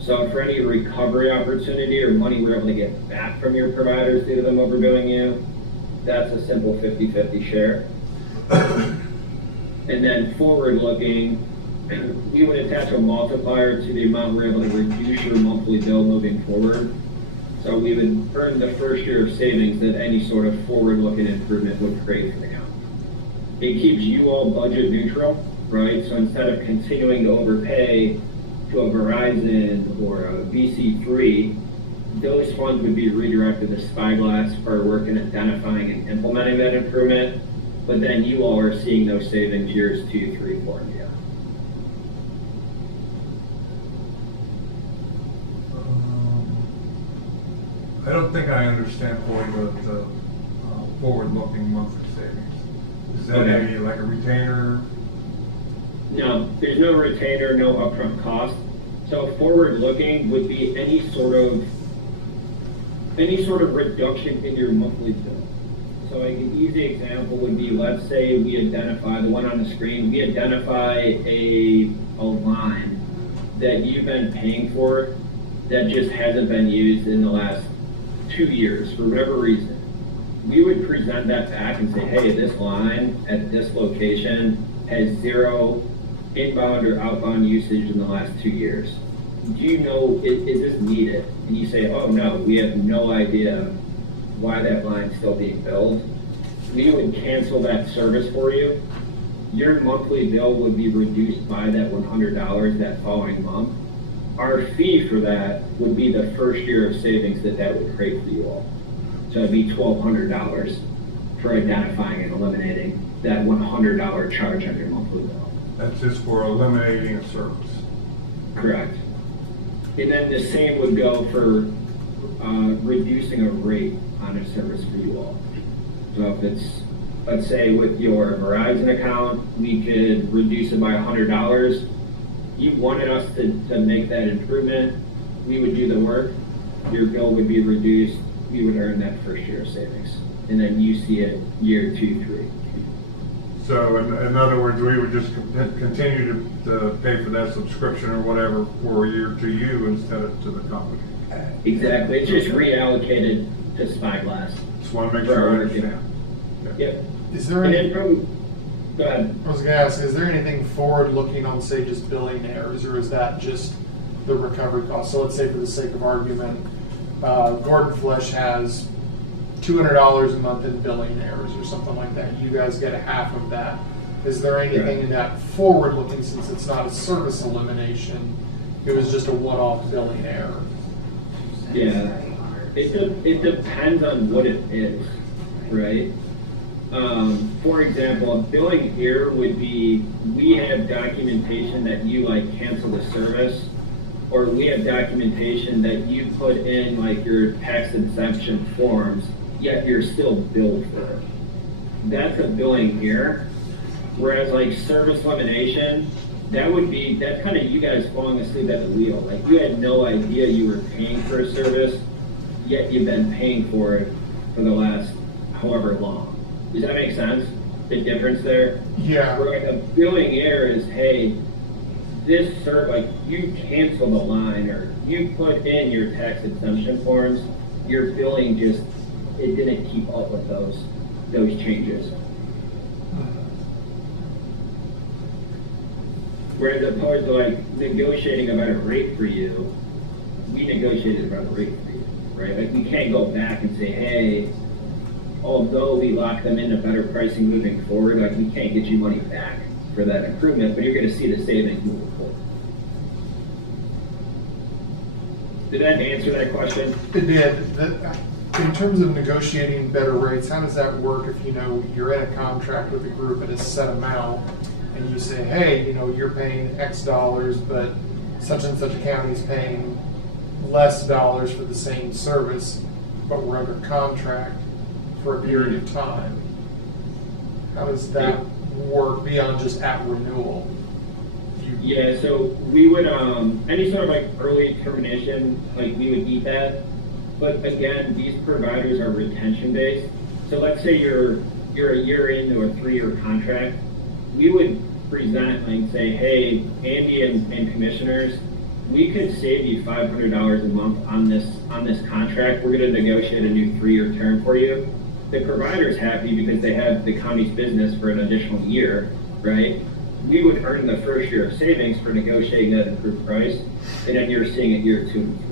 So for any recovery opportunity or money we're able to get back from your providers due to them overbilling you, that's a simple 50-50 share. And then forward looking, we would attach a multiplier to the amount we're able to reduce your monthly bill moving forward. So we would earn the first year of savings that any sort of forward looking improvement would create for the county. It keeps you all budget neutral, right? So instead of continuing to overpay to a Verizon or a VC3, those funds would be redirected to Spyglass for work in identifying and implementing that improvement, but then you all are seeing those savings years 2, 3, 4, and beyond. I don't think I understand fully the forward-looking monthly savings. Is that Okay. like a retainer? No, there's no retainer, no upfront cost. So forward-looking would be any sort of reduction in your monthly bill. So like an easy example would be, let's say we identify, the one on the screen, we identify a line that you've been paying for that just hasn't been used in the last 2 years for whatever reason. We would present that back and say, hey, this line at this location has 0 inbound or outbound usage in the last 2 years. Do you know, is this needed? And you say, oh no, we have no idea why that line's still being billed. We would cancel that service for you. Your monthly bill would be reduced by that $100 that following month. Our fee for that would be the first year of savings that would create for you all. So it'd be $1,200 for identifying and eliminating that $100 charge on your monthly bill. That's just for eliminating a service. Correct. And then the same would go for reducing a rate on a service for you all. So if it's, let's say with your Verizon account, we could reduce it by $100. You wanted us to make that improvement, we would do the work, your bill would be reduced, we would earn that first year of savings. And then you see it year 2, 3. So in other words, we would just continue to pay for that subscription or whatever for a year to you instead of to the company. Exactly, it's just reallocated to Spyglass. Just want to make sure I understand. Okay. Yep. Is there And any, then go ahead. I was gonna ask, is there anything forward-looking on, say, just billing errors, or is that just the recovery cost? So let's say, for the sake of argument, Gordon Flesh has $200 a month in billing errors or something like that. You guys get a half of that. Is there anything Right. in that forward-looking, since it's not a service elimination, it was just a one-off billing error? Yeah, it depends on what it is, right? For example, a billing error would be, we have documentation that you like cancel the service, or we have documentation that you put in like your tax exemption forms, yet you're still billed for it. That's a billing error. Whereas like service elimination, that's kind of you guys falling asleep at the wheel. Like you had no idea you were paying for a service, yet you've been paying for it for the last however long. Does that make sense? The difference there? Yeah. Where like a billing error is, hey, like you canceled a line or you put in your tax exemption forms, your billing just, it didn't keep up with those changes. Whereas opposed to like negotiating a better rate for you, we negotiated a better rate for you. right? Like, we can't go back and say, hey, although we lock them into better pricing moving forward, like, we can't get you money back for that improvement, but you're gonna see the savings moving forward. Did that answer that question? It did. In terms of negotiating better rates, how does that work if, you know, you're in a contract with a group at a set amount and you say, hey, you know, you're paying X dollars, but such and such a county is paying less dollars for the same service, but we're under contract for a period of time. How does that work beyond just at renewal? Yeah, so we would, any sort of like early termination, like, we would eat that. But again, these providers are retention based. So let's say you're a year into a 3-year contract, we would present and say, hey, Andy and commissioners, we could save you $500 a month on this contract. We're going to negotiate a new 3-year term for you. The provider's happy because they have the county's business for an additional year, right? We would earn the first year of savings for negotiating that improved price, and then you're seeing it year 2 and 3.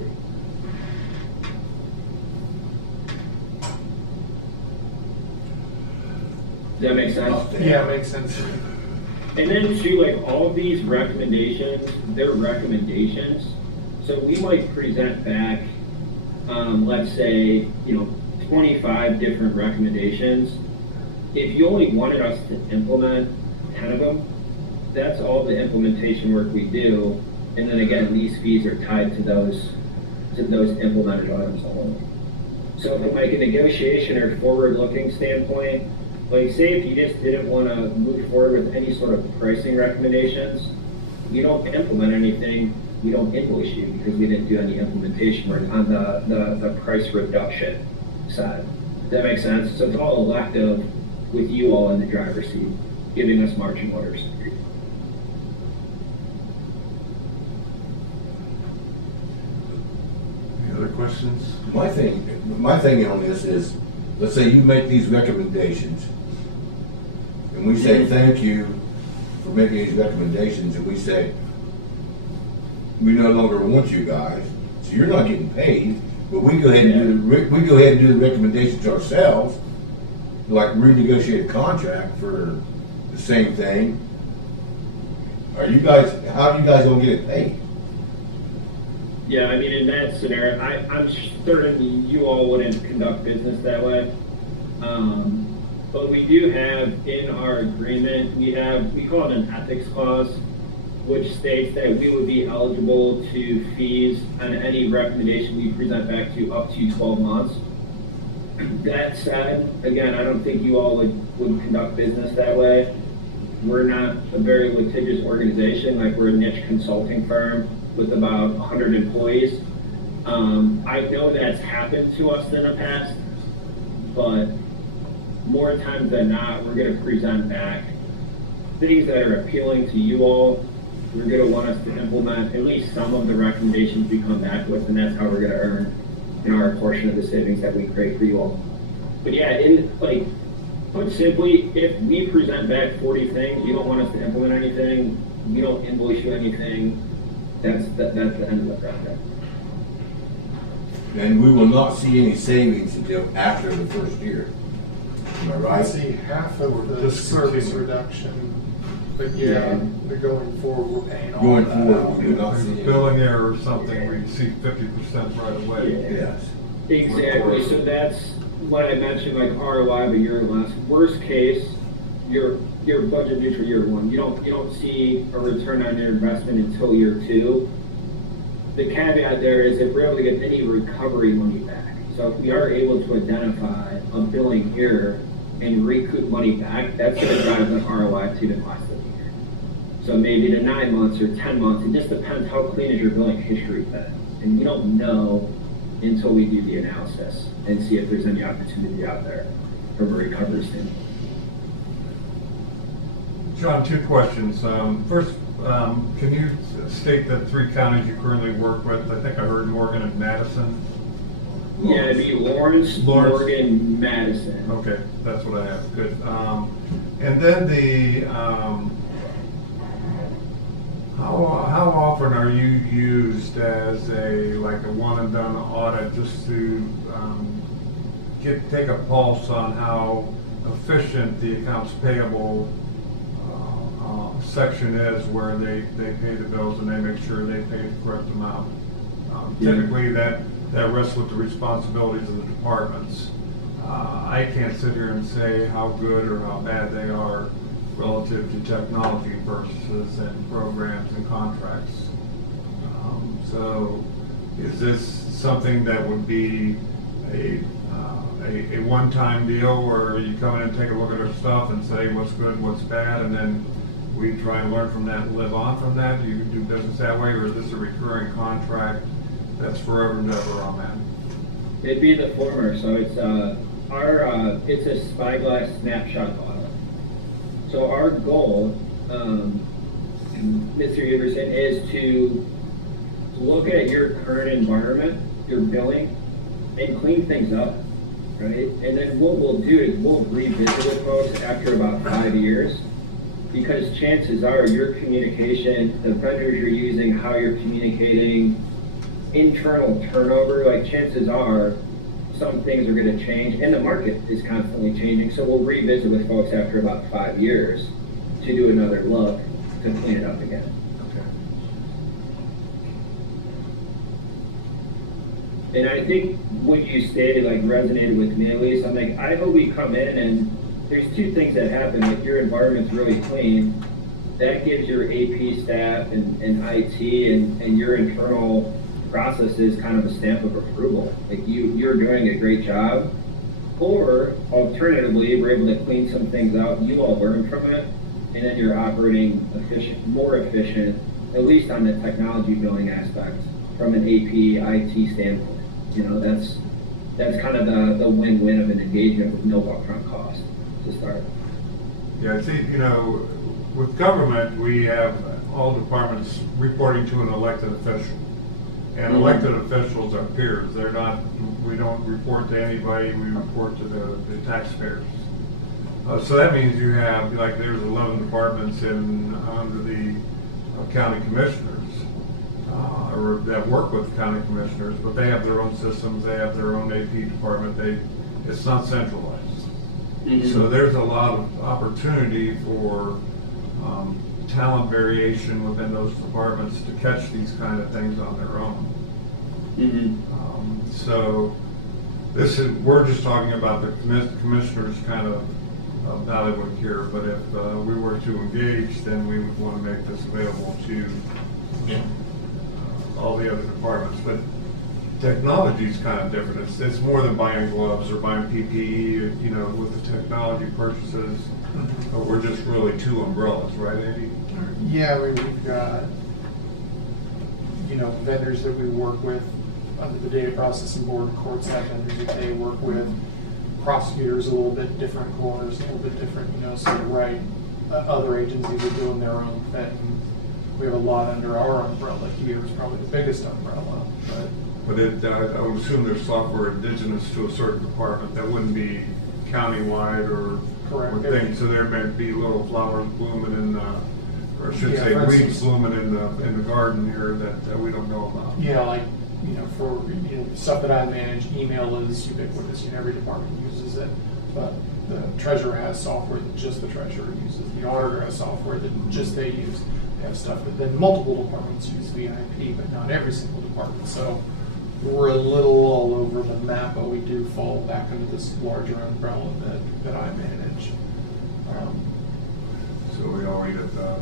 Does that make sense? Yeah, it makes sense. And then too, like, all of these recommendations, they're recommendations. So we might present back, let's say, 25 different recommendations. If you only wanted us to implement 10 of them, that's all the implementation work we do. And then again, these fees are tied to those implemented items only. So from like a negotiation or forward-looking standpoint, like, say if you just didn't want to move forward with any sort of pricing recommendations, you don't implement anything, we don't invoice you because we didn't do any implementation work on the price reduction side. Does that make sense? So it's all elective with you all in the driver's seat, giving us marching orders. Any other questions? My thing on this is, let's say you make these recommendations, and we say thank you for making these recommendations, and we say, we no longer want you guys, so you're not getting paid, but we go ahead and do the recommendations ourselves, like renegotiate a contract for the same thing. How are you guys gonna get it paid? Yeah, I mean, in that scenario, I'm certain you all wouldn't conduct business that way. But we do have in our agreement, we call it an ethics clause, which states that we would be eligible to fees on any recommendation we present back to up to 12 months. That said, again, I don't think you all would conduct business that way. We're not a very litigious organization, like we're a niche consulting firm with about 100 employees. I know that's happened to us in the past, but more times than not, we're going to present back things that are appealing to you all. We're going to want us to implement at least some of the recommendations we come back with, and that's how we're going to earn our portion of the savings that we create for you all. But yeah, put simply, if we present back 40 things, you don't want us to implement anything, we don't invoice you anything, that's the end of the project. And we will not see any savings until after the first year. Am I I right? see half of the Just service continue. reduction, but yeah, the going forward, we're paying all Going of that forward, out. we will not see any. Billing error or something, we see 50% right away. Yeah. Yes. Exactly, so that's when I mentioned like ROI, but year less. Worst case, you're budget neutral year 1. You don't see a return on your investment until year 2. The caveat there is if we're able to get any recovery money back. So if we are able to identify a billing error and recoup money back, that's going to drive the ROI to the last of the year. So maybe to 9 months or 10 months, it just depends how clean is your billing history been. And we don't know until we do the analysis and see if there's any opportunity out there from a recovery standpoint. John, 2 questions. First, can you state the 3 counties you currently work with? I think I heard Morgan and Madison. Yeah, it'd be Lawrence, Morgan, Madison. Okay, that's what I have. Good. And then How often are you used as like a one and done audit just to take a pulse on how efficient the accounts payable section is, where they pay the bills and they make sure they pay the correct amount? Typically that rests with the responsibilities of the departments. I can't sit here and say how good or how bad they are relative to technology purchases and programs and contracts. So is this something that would be a one-time deal where you come in and take a look at our stuff and say what's good, what's bad, and then we try and learn from that and live on from that? Do you do business that way, or is this a recurring contract that's forever and ever on that? It'd be the former. So it's it's a Spyglass snapshot audit. So our goal, Mr. Everson, is to look at your current environment, your billing, and clean things up, right? And then what we'll do is we'll revisit with folks after about 5 years, because chances are your communication, the vendors you're using, how you're communicating, internal turnover, like chances are some things are going to change, and the market is constantly changing. So we'll revisit with folks after about 5 years to do another look to clean it up again. And I think what you stated like resonated with me at least. I'm like, I hope we come in and there's two things that happen. If your environment's really clean, that gives your AP staff and IT and your internal processes kind of a stamp of approval. Like you're doing a great job. Or alternatively, we're able to clean some things out, you all learn from it, and then you're operating more efficient, at least on the technology billing aspect from an AP, IT standpoint. You know, that's kind of the win-win of an engagement with no upfront cost to start. Yeah, I think, with government, we have all departments reporting to an elected official. And elected officials are peers. We don't report to anybody, we report to the taxpayers. So that means you have, like, there's 11 departments under the county commissioners, or that work with county commissioners, but they have their own systems, they have their own AP department, it's not centralized. Mm-hmm. So there's a lot of opportunity for talent variation within those departments to catch these kind of things on their own. Mm-hmm. So we're just talking about the commissioners kind of bailiwick here, but if we were to engage, then we would want to make this available to all the other departments. But technology is kind of different. It's more than buying gloves or buying PPE, with the technology purchases. We're just really two umbrellas, right, Andy? Yeah, we've got, vendors that we work with under the data processing board. Courts have vendors that they work with. Prosecutors, a little bit different corners, a little bit different, so you're right. Other agencies are doing their own thing. We have a lot under our umbrella here. It's probably the biggest umbrella. But I would assume there's software indigenous to a certain department that wouldn't be countywide or things. So there may be little flowers blooming or I should say weeds blooming in the garden here that we don't know about. Yeah, like for stuff that I manage, email is ubiquitous. Every department uses it, but the treasurer has software that just the treasurer uses. The auditor has software that just they use. They have stuff that then multiple departments use VIP, but not every single department. So we're a little all over the map, but we do fall back under this larger umbrella that I manage. So we all eat at the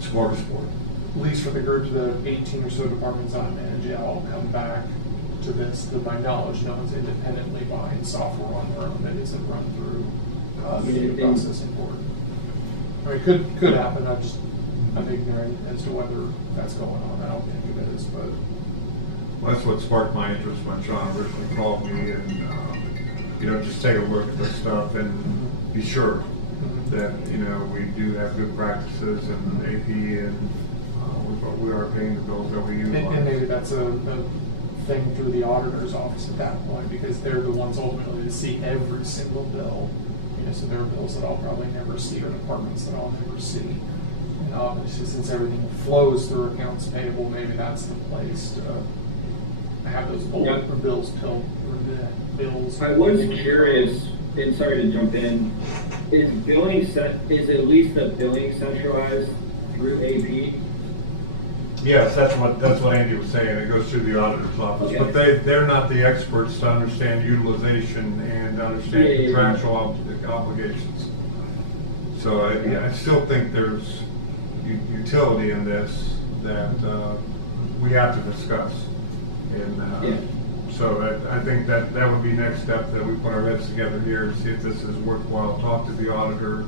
smorgasbord. At least for the group, the 18 or so departments I manage, all come back to this. To my knowledge, no one's independently buying software on their own that isn't run through the data processing board. I mean, could happen. I'm ignorant as to whether that's going on. I don't think it is, but. Well, that's what sparked my interest when Sean originally called me, and just take a look at this stuff and be sure that we do have good practices and AP, and we are paying the bills that we utilize. And maybe that's a thing through the auditor's office at that point, because they're the ones ultimately to see every single bill. So there are bills that I'll probably never see, or departments that I'll never see. And obviously, since everything flows through accounts payable, maybe that's the place to have those Yep. bills. I was curious, and sorry to jump in, is at least the billing centralized through AP? Yes, that's what Andy was saying, it goes through the auditor's office, Okay. but they're not the experts to understand utilization and understand Yeah. contractual obligations. So I still think there's utility in this that we have to discuss. And Yeah. so I think that would be next step, that we put our heads together here and see if this is worthwhile, talk to the auditor,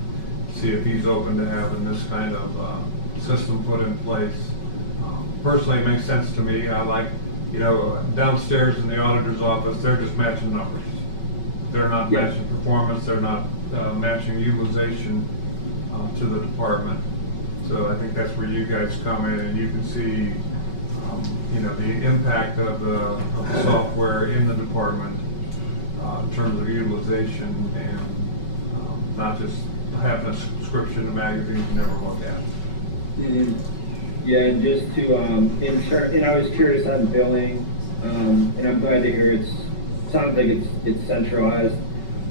see if he's open to having this kind of system put in place. Personally, it makes sense to me. I like, downstairs in the auditor's office, they're just matching numbers. They're not Yeah. matching performance, they're not matching utilization to the department. So I think that's where you guys come in and you can see, the impact of the software in the department in terms of utilization and not just having a subscription to magazines you never look at. Mhm. Yeah, and just to, and I was curious on billing, and I'm glad to hear sounds like it's centralized.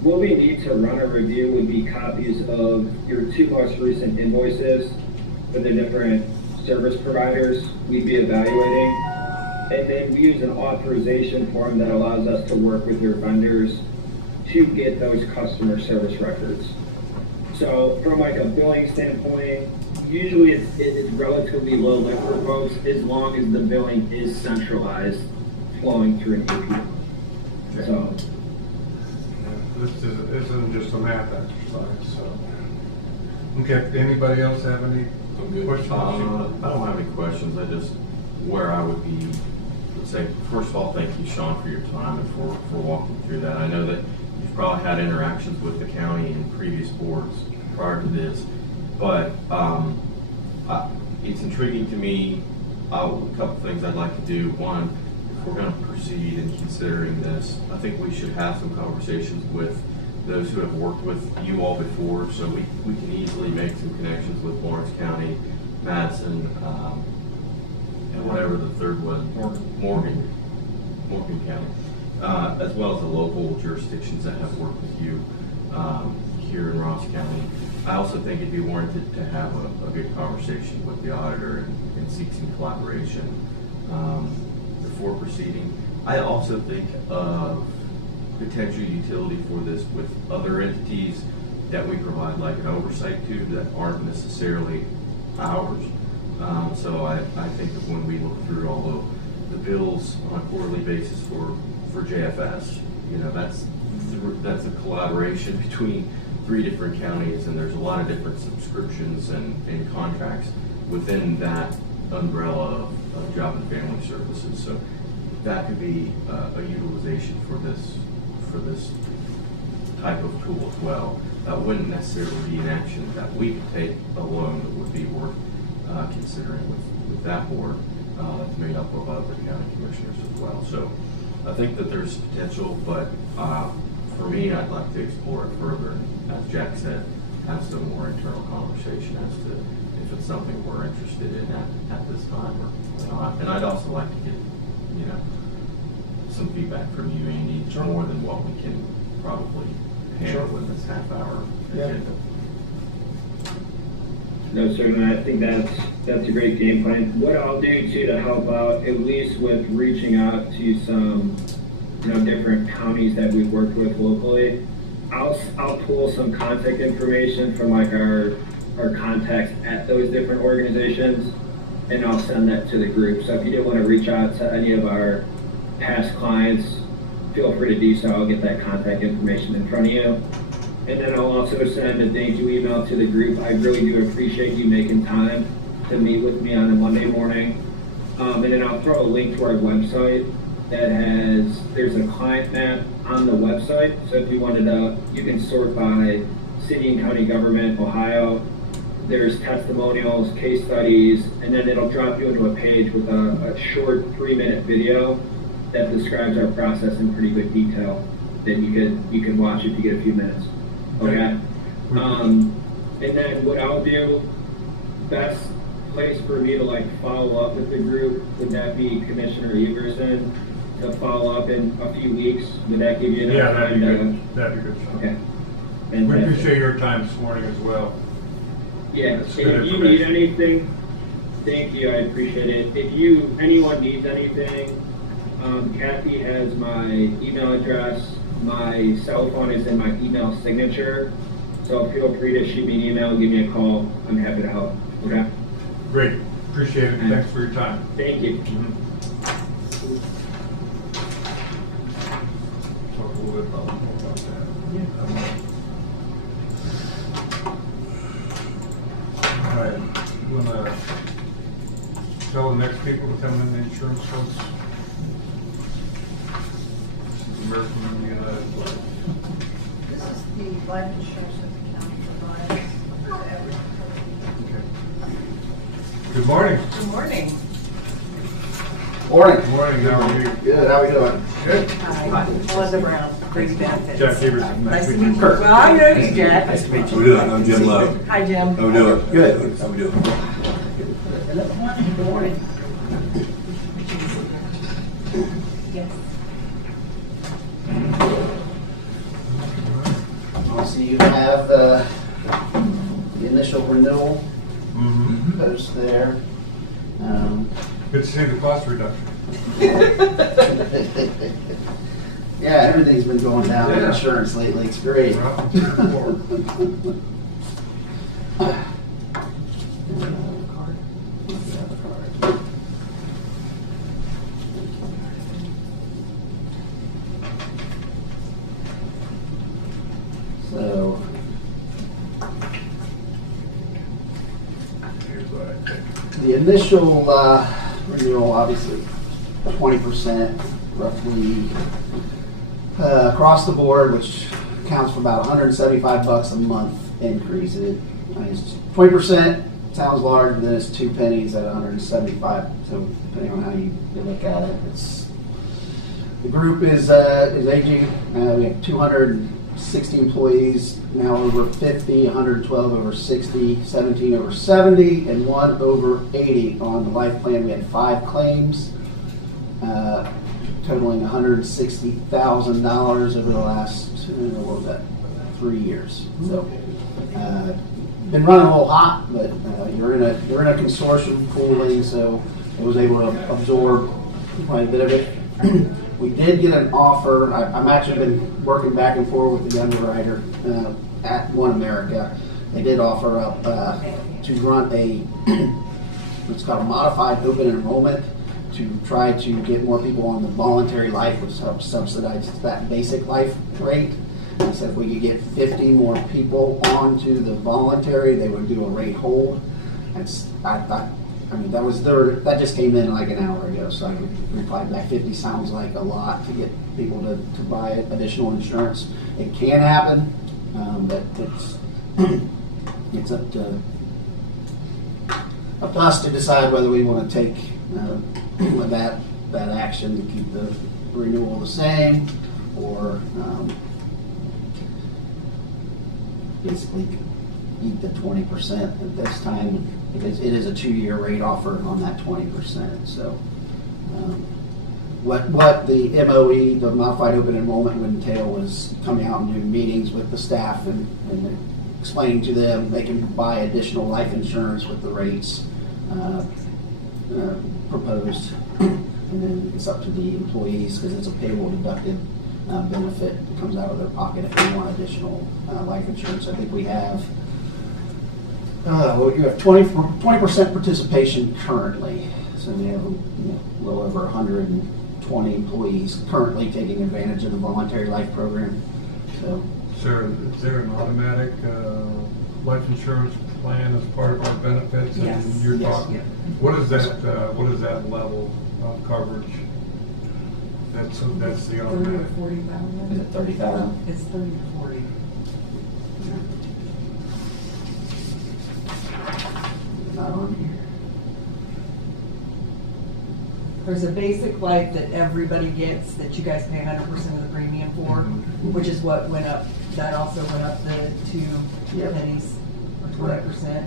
What we need to run a review would be copies of your 2 most recent invoices for the different service providers we'd be evaluating. And then we use an authorization form that allows us to work with your vendors to get those customer service records. So from like a billing standpoint, usually it's relatively low lift for folks as long as the billing is centralized, flowing through an AP. So, This isn't just a math exercise, so. Okay, anybody else have any I'm good. questions? I don't have any questions. I just, where I would be, would say, first of all, thank you, Sean, for your time and for walking through that. I know that you've probably had interactions with the county and previous boards prior to this, but it's intriguing to me. A couple things I'd like to do. One, if we're going to proceed in considering this, I think we should have some conversations with those who have worked with you all before, so we can easily make some connections with Lawrence County, Madison, and whatever the third one, Morgan County, as well as the local jurisdictions that have worked with you here in Ross County. I also think it'd be warranted to have a good conversation with the auditor and seek some collaboration before proceeding. I also think of potential utility for this with other entities that we provide like an oversight to that aren't necessarily ours. So I think of when we look through all the bills on a quarterly basis for JFS, that's a collaboration between 3 different counties, and there's a lot of different subscriptions and contracts within that umbrella of job and family services. So that could be a utilization for this type of tool as well. That wouldn't necessarily be an action that we could take alone, but would be worth considering with that board that's made up of other county commissioners as well. So I think that there's potential, but for me, I'd like to explore it further. And as Jack said, have some more internal conversation as to if it's something we're interested in at this time or not. And I'd also like to get, some feedback from you, Andy, more than what we can probably handle in this half-hour agenda. no, certainly, I think that's a great game plan. What I'll do too to help out, at least with reaching out to some, different counties that we've worked with locally, I'll pull some contact information from like our contacts at those different organizations, and I'll send that to the group. So if you did want to reach out to any of our past clients, feel free to do so. I'll get that contact information in front of you. And then I'll also send a thank you email to the group. I really do appreciate you making time to meet with me on a Monday morning. And then I'll throw a link to our website that there's a client map on the website. So if you wanted to, you can sort by city and county government, Ohio. There's testimonials, case studies, and then it'll drop you into a page with a short 3-minute video that describes our process in pretty good detail that you can watch if you get a few minutes. Okay. And then what I'll do best place for me to like follow up with the group, would that be Commissioner Everson to follow up in a few weeks? Would that give you Yeah, enough that'd be time good. That'd be good, Sean. Okay. We Fantastic. appreciate your time this morning as well. Yeah, That's if good you need information. anything, thank you, I appreciate it. If anyone needs anything, Kathy has my email address. My cell phone is in my email signature. So feel free to shoot me an email, give me a call. I'm happy to help. Okay? Great, appreciate it, thanks for your time. Thank you. Talk a little bit about that. All right, you wanna tell the next people to come in the insurance folks? American United Life. This is the life insurance that the county provides to everyone. Okay. Good morning. Good morning. Morning. Good morning, how are you? Good, how we doing? Good. Hi, Melinda Brown, Green Benefits. Jack Everson. Nice to meet you. Well, I know you, Jack. Nice to meet How we doing? I'm Jim Lowe. Hi, Jim. How we doing? Good. How we doing? Good morning. Yes. So you have the initial renewal Mm-hmm. post there. Good to see the cost reduction. Yeah, everything's been going down in Yeah. insurance lately, it's great. So, Here's what I think. the initial renewal, obviously, 20% roughly across the board, which accounts for about $175 a month increase. I mean, it's 20% sounds large, but then it's 2 pennies at 175. So depending on how you look at it, the group is aging. We have 260 employees, now over 50, 112 over 60, 17 over 70, and 1 over 80 on the life plan. We had 5 claims, totaling $160,000 over the last, what was that, 3 years. So, been running a little hot, but you're in a consortium pooling, so it was able to absorb quite a bit of it. We did get an offer. I'm actually been working back and forth with the underwriter at One America. They did offer up to run what's called a modified open enrollment to try to get more people on the voluntary life, which helps subsidize that basic life rate. They said if we could get 50 more people onto the voluntary, they would do a rate hold. That just came in like an hour ago, so I replied back, 50 sounds like a lot to get people to buy additional insurance. It can happen, but it's up to us to decide whether we want to take that action to keep the renewal the same, or basically eat the 20% at this time, because it is a 2-year rate offer on that 20%. So what the MOE, the modified open enrollment, would entail was coming out and doing meetings with the staff and explaining to them they can buy additional life insurance with the rates proposed. And then it's up to the employees, because it's a payroll deducted benefit that comes out of their pocket if they want additional life insurance. I think we have you have 20% participation currently. So we have a little over 120 employees currently taking advantage of the voluntary life program. So Is there an automatic life insurance plan as part of our benefits? Yes. And you're Yes. talking, what is that level of coverage? That's the 30 or automatic. 40,000? is it 30,000? It's 30 to 40. Not on here. There's a basic life that everybody gets that you guys pay 100% of the premium for, which is what went up. That also went up the 2 Yep. pennies or 20%.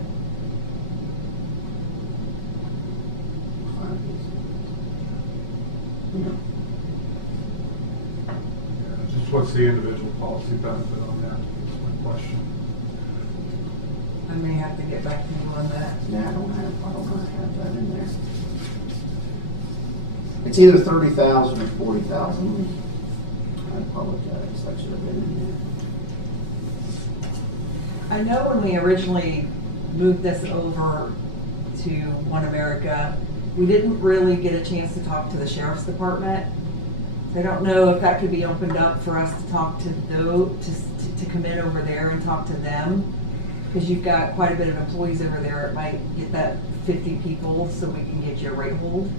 what's the individual policy benefit on that, is my question. I may have to get back to you on that. Yeah, I don't have that in there. It's either 30,000 or 40,000. I apologize, that should have been in I know when we originally moved this over to One America, we didn't really get a chance to talk to the sheriff's department. I don't know if that could be opened up for us to talk to to come in over there and talk to them. Because you've got quite a bit of employees over there, it might get that 50 people so we can get you a rate hold.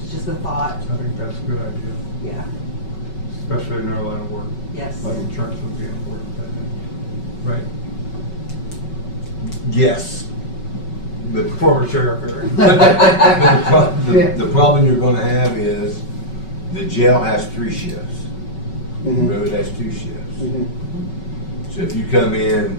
It's just a thought, I think that's a good idea, yeah, especially in their line of work. yes. Like insurance would be important, I think. Right? Yes. But Former sheriff, Eric. the problem you're gonna have is, the jail has 3 shifts. The Mhm. road has 2 shifts. there. So if you come in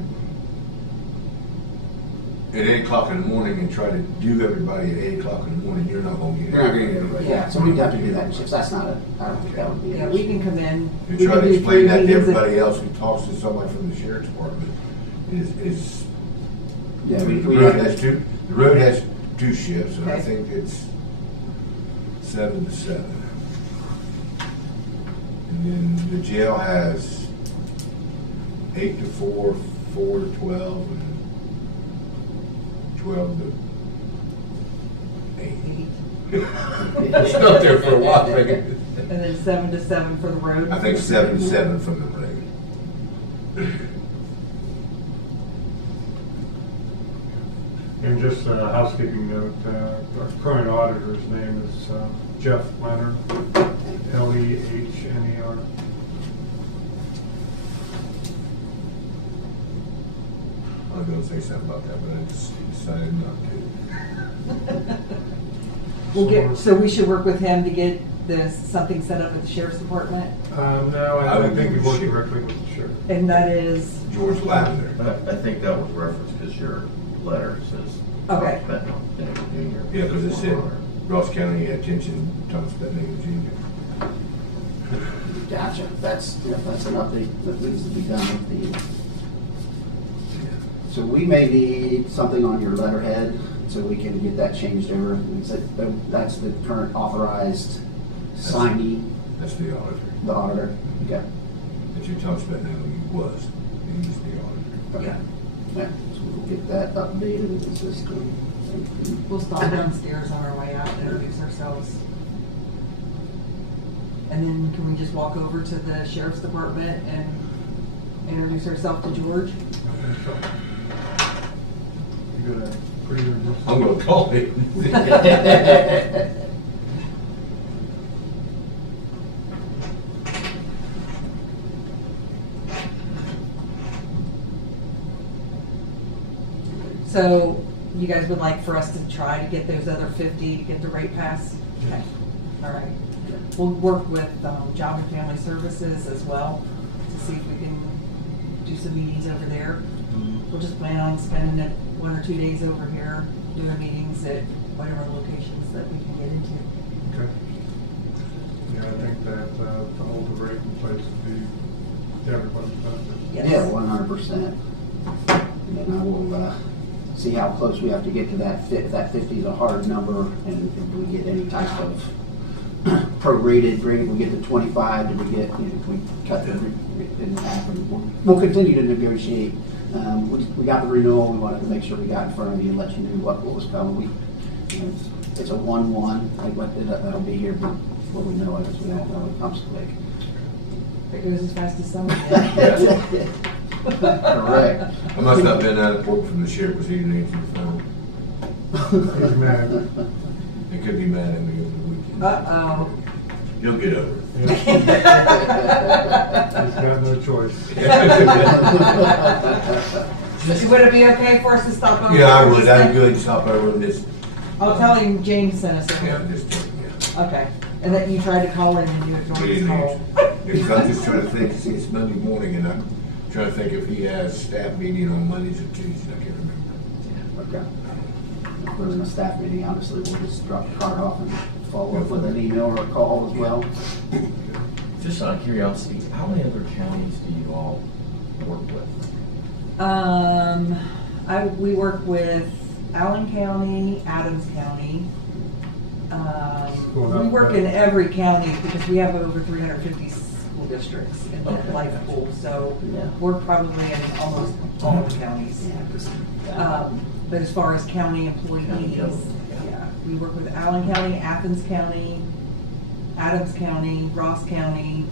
at 8 o'clock in the morning and try to do everybody at 8 o'clock in the morning, you're not gonna get it. You're not gonna get everybody. Yeah, so we'd have to do that in shifts. That's not I don't think that would be an Yeah, issue. we can come in. You we try can to do explain 3 that to meetings a- everybody else who talks to somebody from the sheriff's department is, Yeah, the we road have has 2, the road has 2 shifts, and I Okay. think it's 7 to 7. And then the jail has 8 to 4, 4 to 12, and 12 to 8. It's not there for a while, I think. And then 7 to 7 for the road. I think 7 to 7 from the road. And just a housekeeping note, our current auditor's name is Jeff Leonard, Lehner. I was gonna say something about that, but I just decided not to. We'll get, so we should work with him to get something set up at the sheriff's department, No, I I would think do you work sheriff. directly with the sheriff. and that is, George Lavender. I think that was referenced because your letter says. Okay. Fentanyl, Jr. Yeah, because it said Ross County Attention, Thomas Bettany Jr. Gotcha. That's an update that needs to be done with the. So we may need something on your letterhead so we can get that changed over. That's the current authorized signee, That's the auditor. the auditor. Okay. That's your Thomas Bettany was. He's the auditor. Okay. Yeah, so we'll get that updated in the system. we'll stop downstairs on our way out and introduce ourselves. And then can we just walk over to the sheriff's department and introduce ourselves to George? I think so. You got a pretty good. I'm gonna call him. So you guys would like for us to try to get those other 50 to get the rate pass? Okay, all right. We'll work with Job and Family Services as well to see if we can do some meetings over there. We'll just plan on spending 1 or 2 days over here doing meetings at whatever locations that we can get into. Okay. Yeah, I think that to hold the rate in place would be to everybody's benefit. Yes. Yeah, 100%. And then I will see how close we have to get to that. If that 50 is a hard number, and if we get any type of prorated, bring we get to 25, do we get, if we cut the in half, and we'll continue to negotiate. We got the renewal, we wanted to make sure we got in front of you and let you know what was coming. It's a 1-1, that'll be here before we know it, as we don't know, it comes quick. It goes as fast as summer. Correct. I must not have been that important from the sheriff, because he didn't answer the phone. He's mad. He could be mad at me over the weekend. Uh-oh. He'll get over it. He's got no choice. Would it be okay for us to stop over? Yeah, I and would, just- I'd good stop over and just, I'll tell him James sent us yeah, over. just, yeah. Okay, and that you tried to call in and you ignored He his didn't call. answer. Because I'm just trying to think, see, it's Monday morning, and I'm trying to think if he has staff meeting on Mondays or Tuesdays, I can't remember. Okay. If there's a staff meeting, obviously, we'll just drop the card off and follow up with an email or a call as well. Just out of curiosity, how many other counties do you all work with? We work with Allen County, Adams County. Cool, We not work bad. in every county because we have over 350 school districts in the Okay. life pool, so Yeah. we're probably in almost all the counties. But as far as county employees, County government, yeah, we work with Allen County, Athens County, Adams County, Ross County.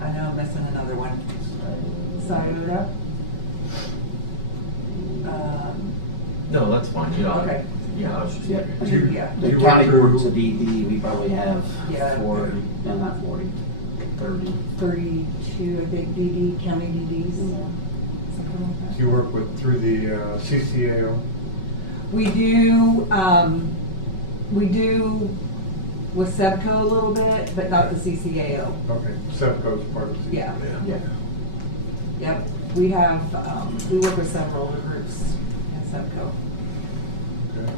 I know I'm missing another one. Scioto. No, that's fine, you know. Okay. Yeah, I was just Yeah. curious. Yeah. The You county work through- boards of DD, we probably have Yeah. 40, no, not 40, 30. 32, I think, county DDs. Something like that. You work with, through the CCAO? We do with Sebco a little bit, but not the CCAO. Okay, Sevco's part of CCAO. Yeah. Yeah. Yep, we have, we work with several other groups in Sebco. Okay.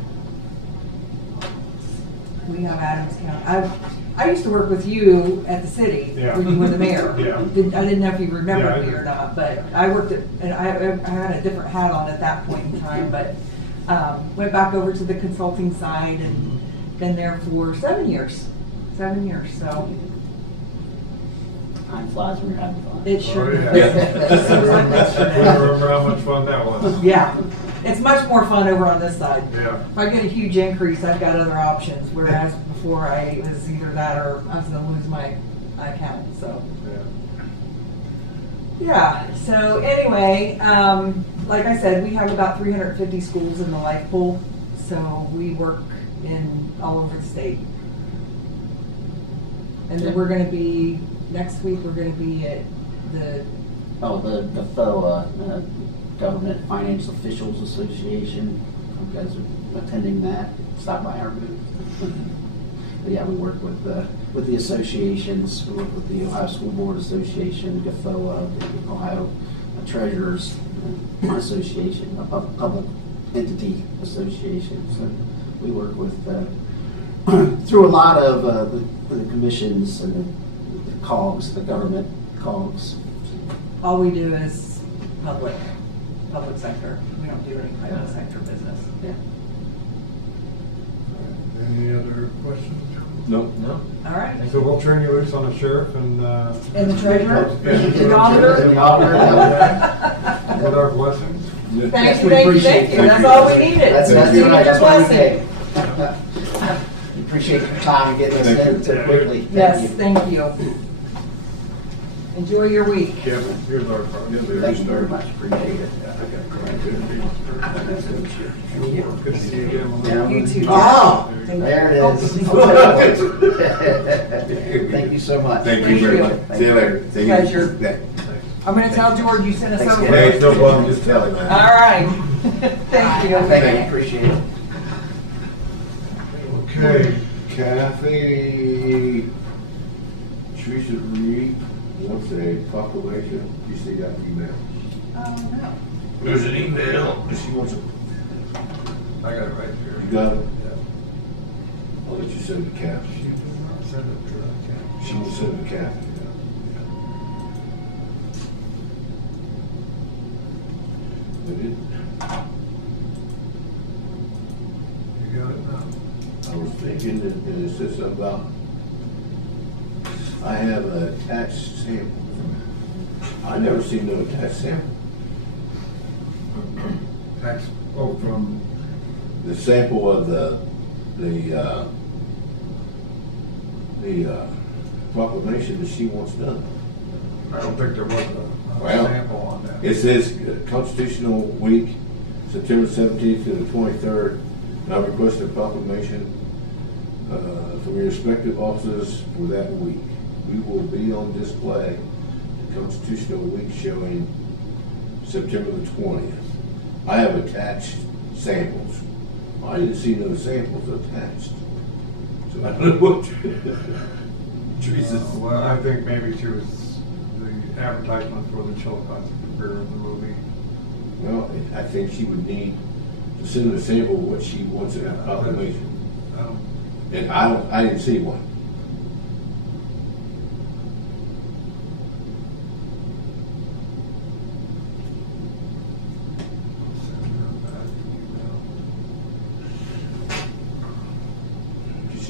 We have Adams County. I used to work with you at the city Yeah. when you were the mayor. Yeah. I didn't know if you Yeah, I remembered me do. or not, but I worked at, and I had a different hat on at that point in time, but went back over to the consulting side and been there for 7 years. 7 years, so Time flies when you're having fun. it sure Oh, yeah. does. Seems like I yesterday. remember how much fun that was. Yeah, it's much more fun over on this side. Yeah. If I get a huge increase, I've got other options, whereas before it was either that or I was gonna lose my account, so. Yeah. Yeah, so anyway, like I said, we have about 350 schools in the life pool, so we work in all over the state. And then we're gonna be, next week, we're gonna be at the, Oh, the GFOA, Government Finance Officials Association. You guys are attending that. Stop by our booth. But yeah, we work with the associations. We work with the Ohio School Board Association, GFOA, the Ohio Treasurers Association, a public entity association. So we work with through a lot of the commissions and the COGS, the government COGS. all we do is public sector. We don't do any private sector business. Yeah. Any other questions, John? No. No? All right. So we'll turn you loose on the sheriff and. And the treasurer? And The auditor? The auditor. With our blessings. Thank you, We thank you, appreciate thank you. it. That's all we needed. That's Just needed what your that's what we blessing. need. We appreciate your time and getting us in so quickly. Yes, Thank thank you. Enjoy your week. Yeah, here's our card. you. Thank you very much. Appreciate it. Good to see you again. Yeah. You too. Oh, Thank there you. it is. Thank you so much. you very much. See you later. Pleasure. I'm gonna tell George you sent us Thanks, over. Gary. Hey, no problem, just tell him, All man. right. Thank you. Thank you. Appreciate it. Okay. Kathy, Teresa Reed wants a proclamation. You see that email? No. There's an email. She wants a, I got it right here. you got it? Yeah. I'll let you send it to Kathy. She did not send it to us. She will send it to Kathy. Did it? You got it now. I was thinking that it says something about, I have an attached sample. I never seen no attached sample. Tax, oh, from, The sample of the proclamation that she wants done. I don't think there was a Well, sample on that. It says Constitutional Week, September 17th to the 23rd. And I request a proclamation from your respective offices for that week. We will be on display at Constitutional Week showing September the 20th. I have attached samples. I didn't see no samples attached. So I don't know what. Jesus. Well, I think maybe she was the advertisement for the Chillicothe premiere of the movie. Well, I think she would need to send a sample of what she wants in a proclamation. And I didn't see one.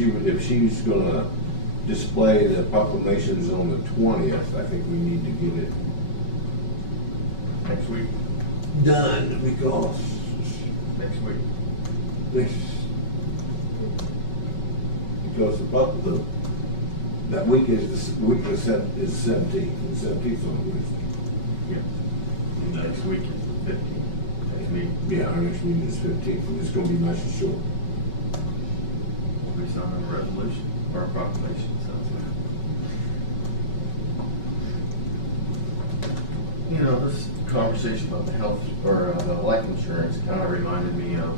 if she's gonna display the proclamations on the 20th, I think we need to get it Next week, done because next week. this, because that week is the week is 17th, and 17th on Wednesday. Yeah. Next week is the 15th. Next week, Yeah, our next meeting is 15th, and it's gonna be nice and short. we'll be signing a resolution or a proclamation, sounds like. You know, this conversation about the health or the life insurance kind of reminded me of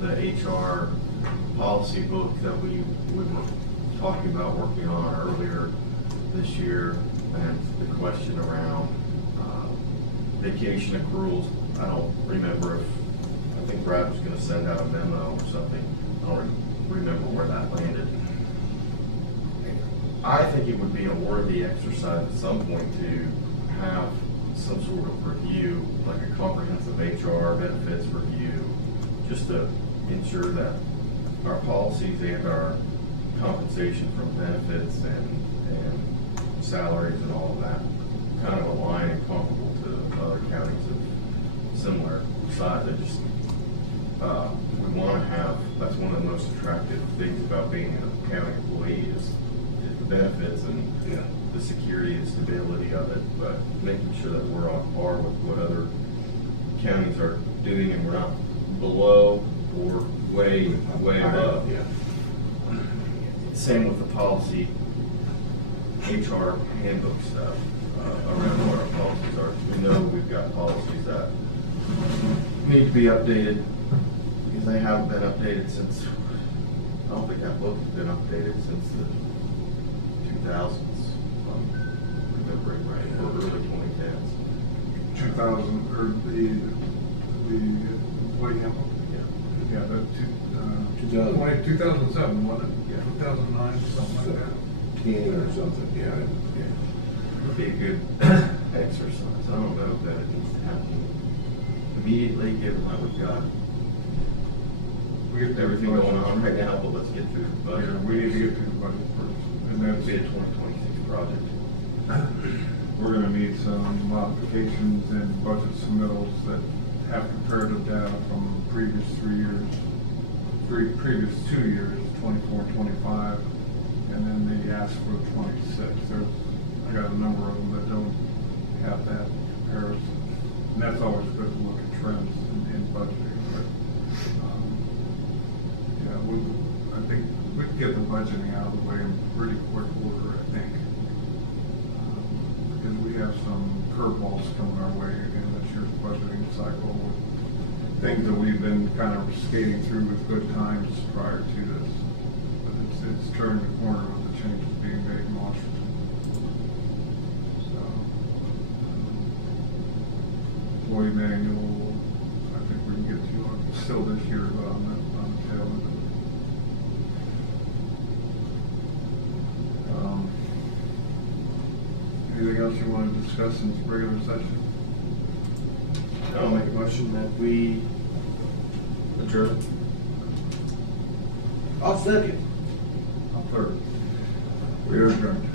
the HR policy book that we were talking about working on earlier this year, and the question around vacation accruals. I don't remember if, I think Brad was gonna send out a memo or something. I don't remember where that landed. I think it would be a worthy exercise at some point to have some sort of review, like a comprehensive HR benefits review, just to ensure that our policies and our compensation from benefits and salaries and all of that kind of align and comparable to other counties of similar size. I just, we want to have, that's one of the most attractive things about being a county employee is the benefits and the security and stability of it, but making sure that we're on par with what other counties are doing and we're not below or way above. Yeah. Same with the policy, HR handbook stuff, around what our policies are. We know we've got policies that need to be updated because they haven't been updated since, I don't think that book has been updated since the 2000s, if I'm remembering right, or early 2010s. 2000, or the employee handbook. Yeah, the 2007, wasn't it? Yeah. 2009, something like that. 10 or something, yeah. Would be a good exercise. I don't know that it needs to happen immediately, given that we've got We get everything going on right now, but let's get through the budget. Yeah, we need to get through the budget first, and That'd be a that's, 2026 project. we're gonna need some modifications and budget submittals that have comparative data from previous 3 years, previous 2 years, 24, 25, and then they ask for 26. I got a number of them that don't have that comparison, and that's always good to look at trends in budgeting, but, yeah, I think we can get the budgeting out of the way in pretty quick order, I think. Because we have some curveballs coming our way in this year's budgeting cycle with things that we've been kind of skating through with good times prior to this. But it's turned the corner with the changes being made in Washington. So, employee manual, I think we can get to on still this year, but on the tail end of it. Anything else you want to discuss in this regular session? I'll make a motion that we adjourn. I'll second. I'll third. We are adjourned.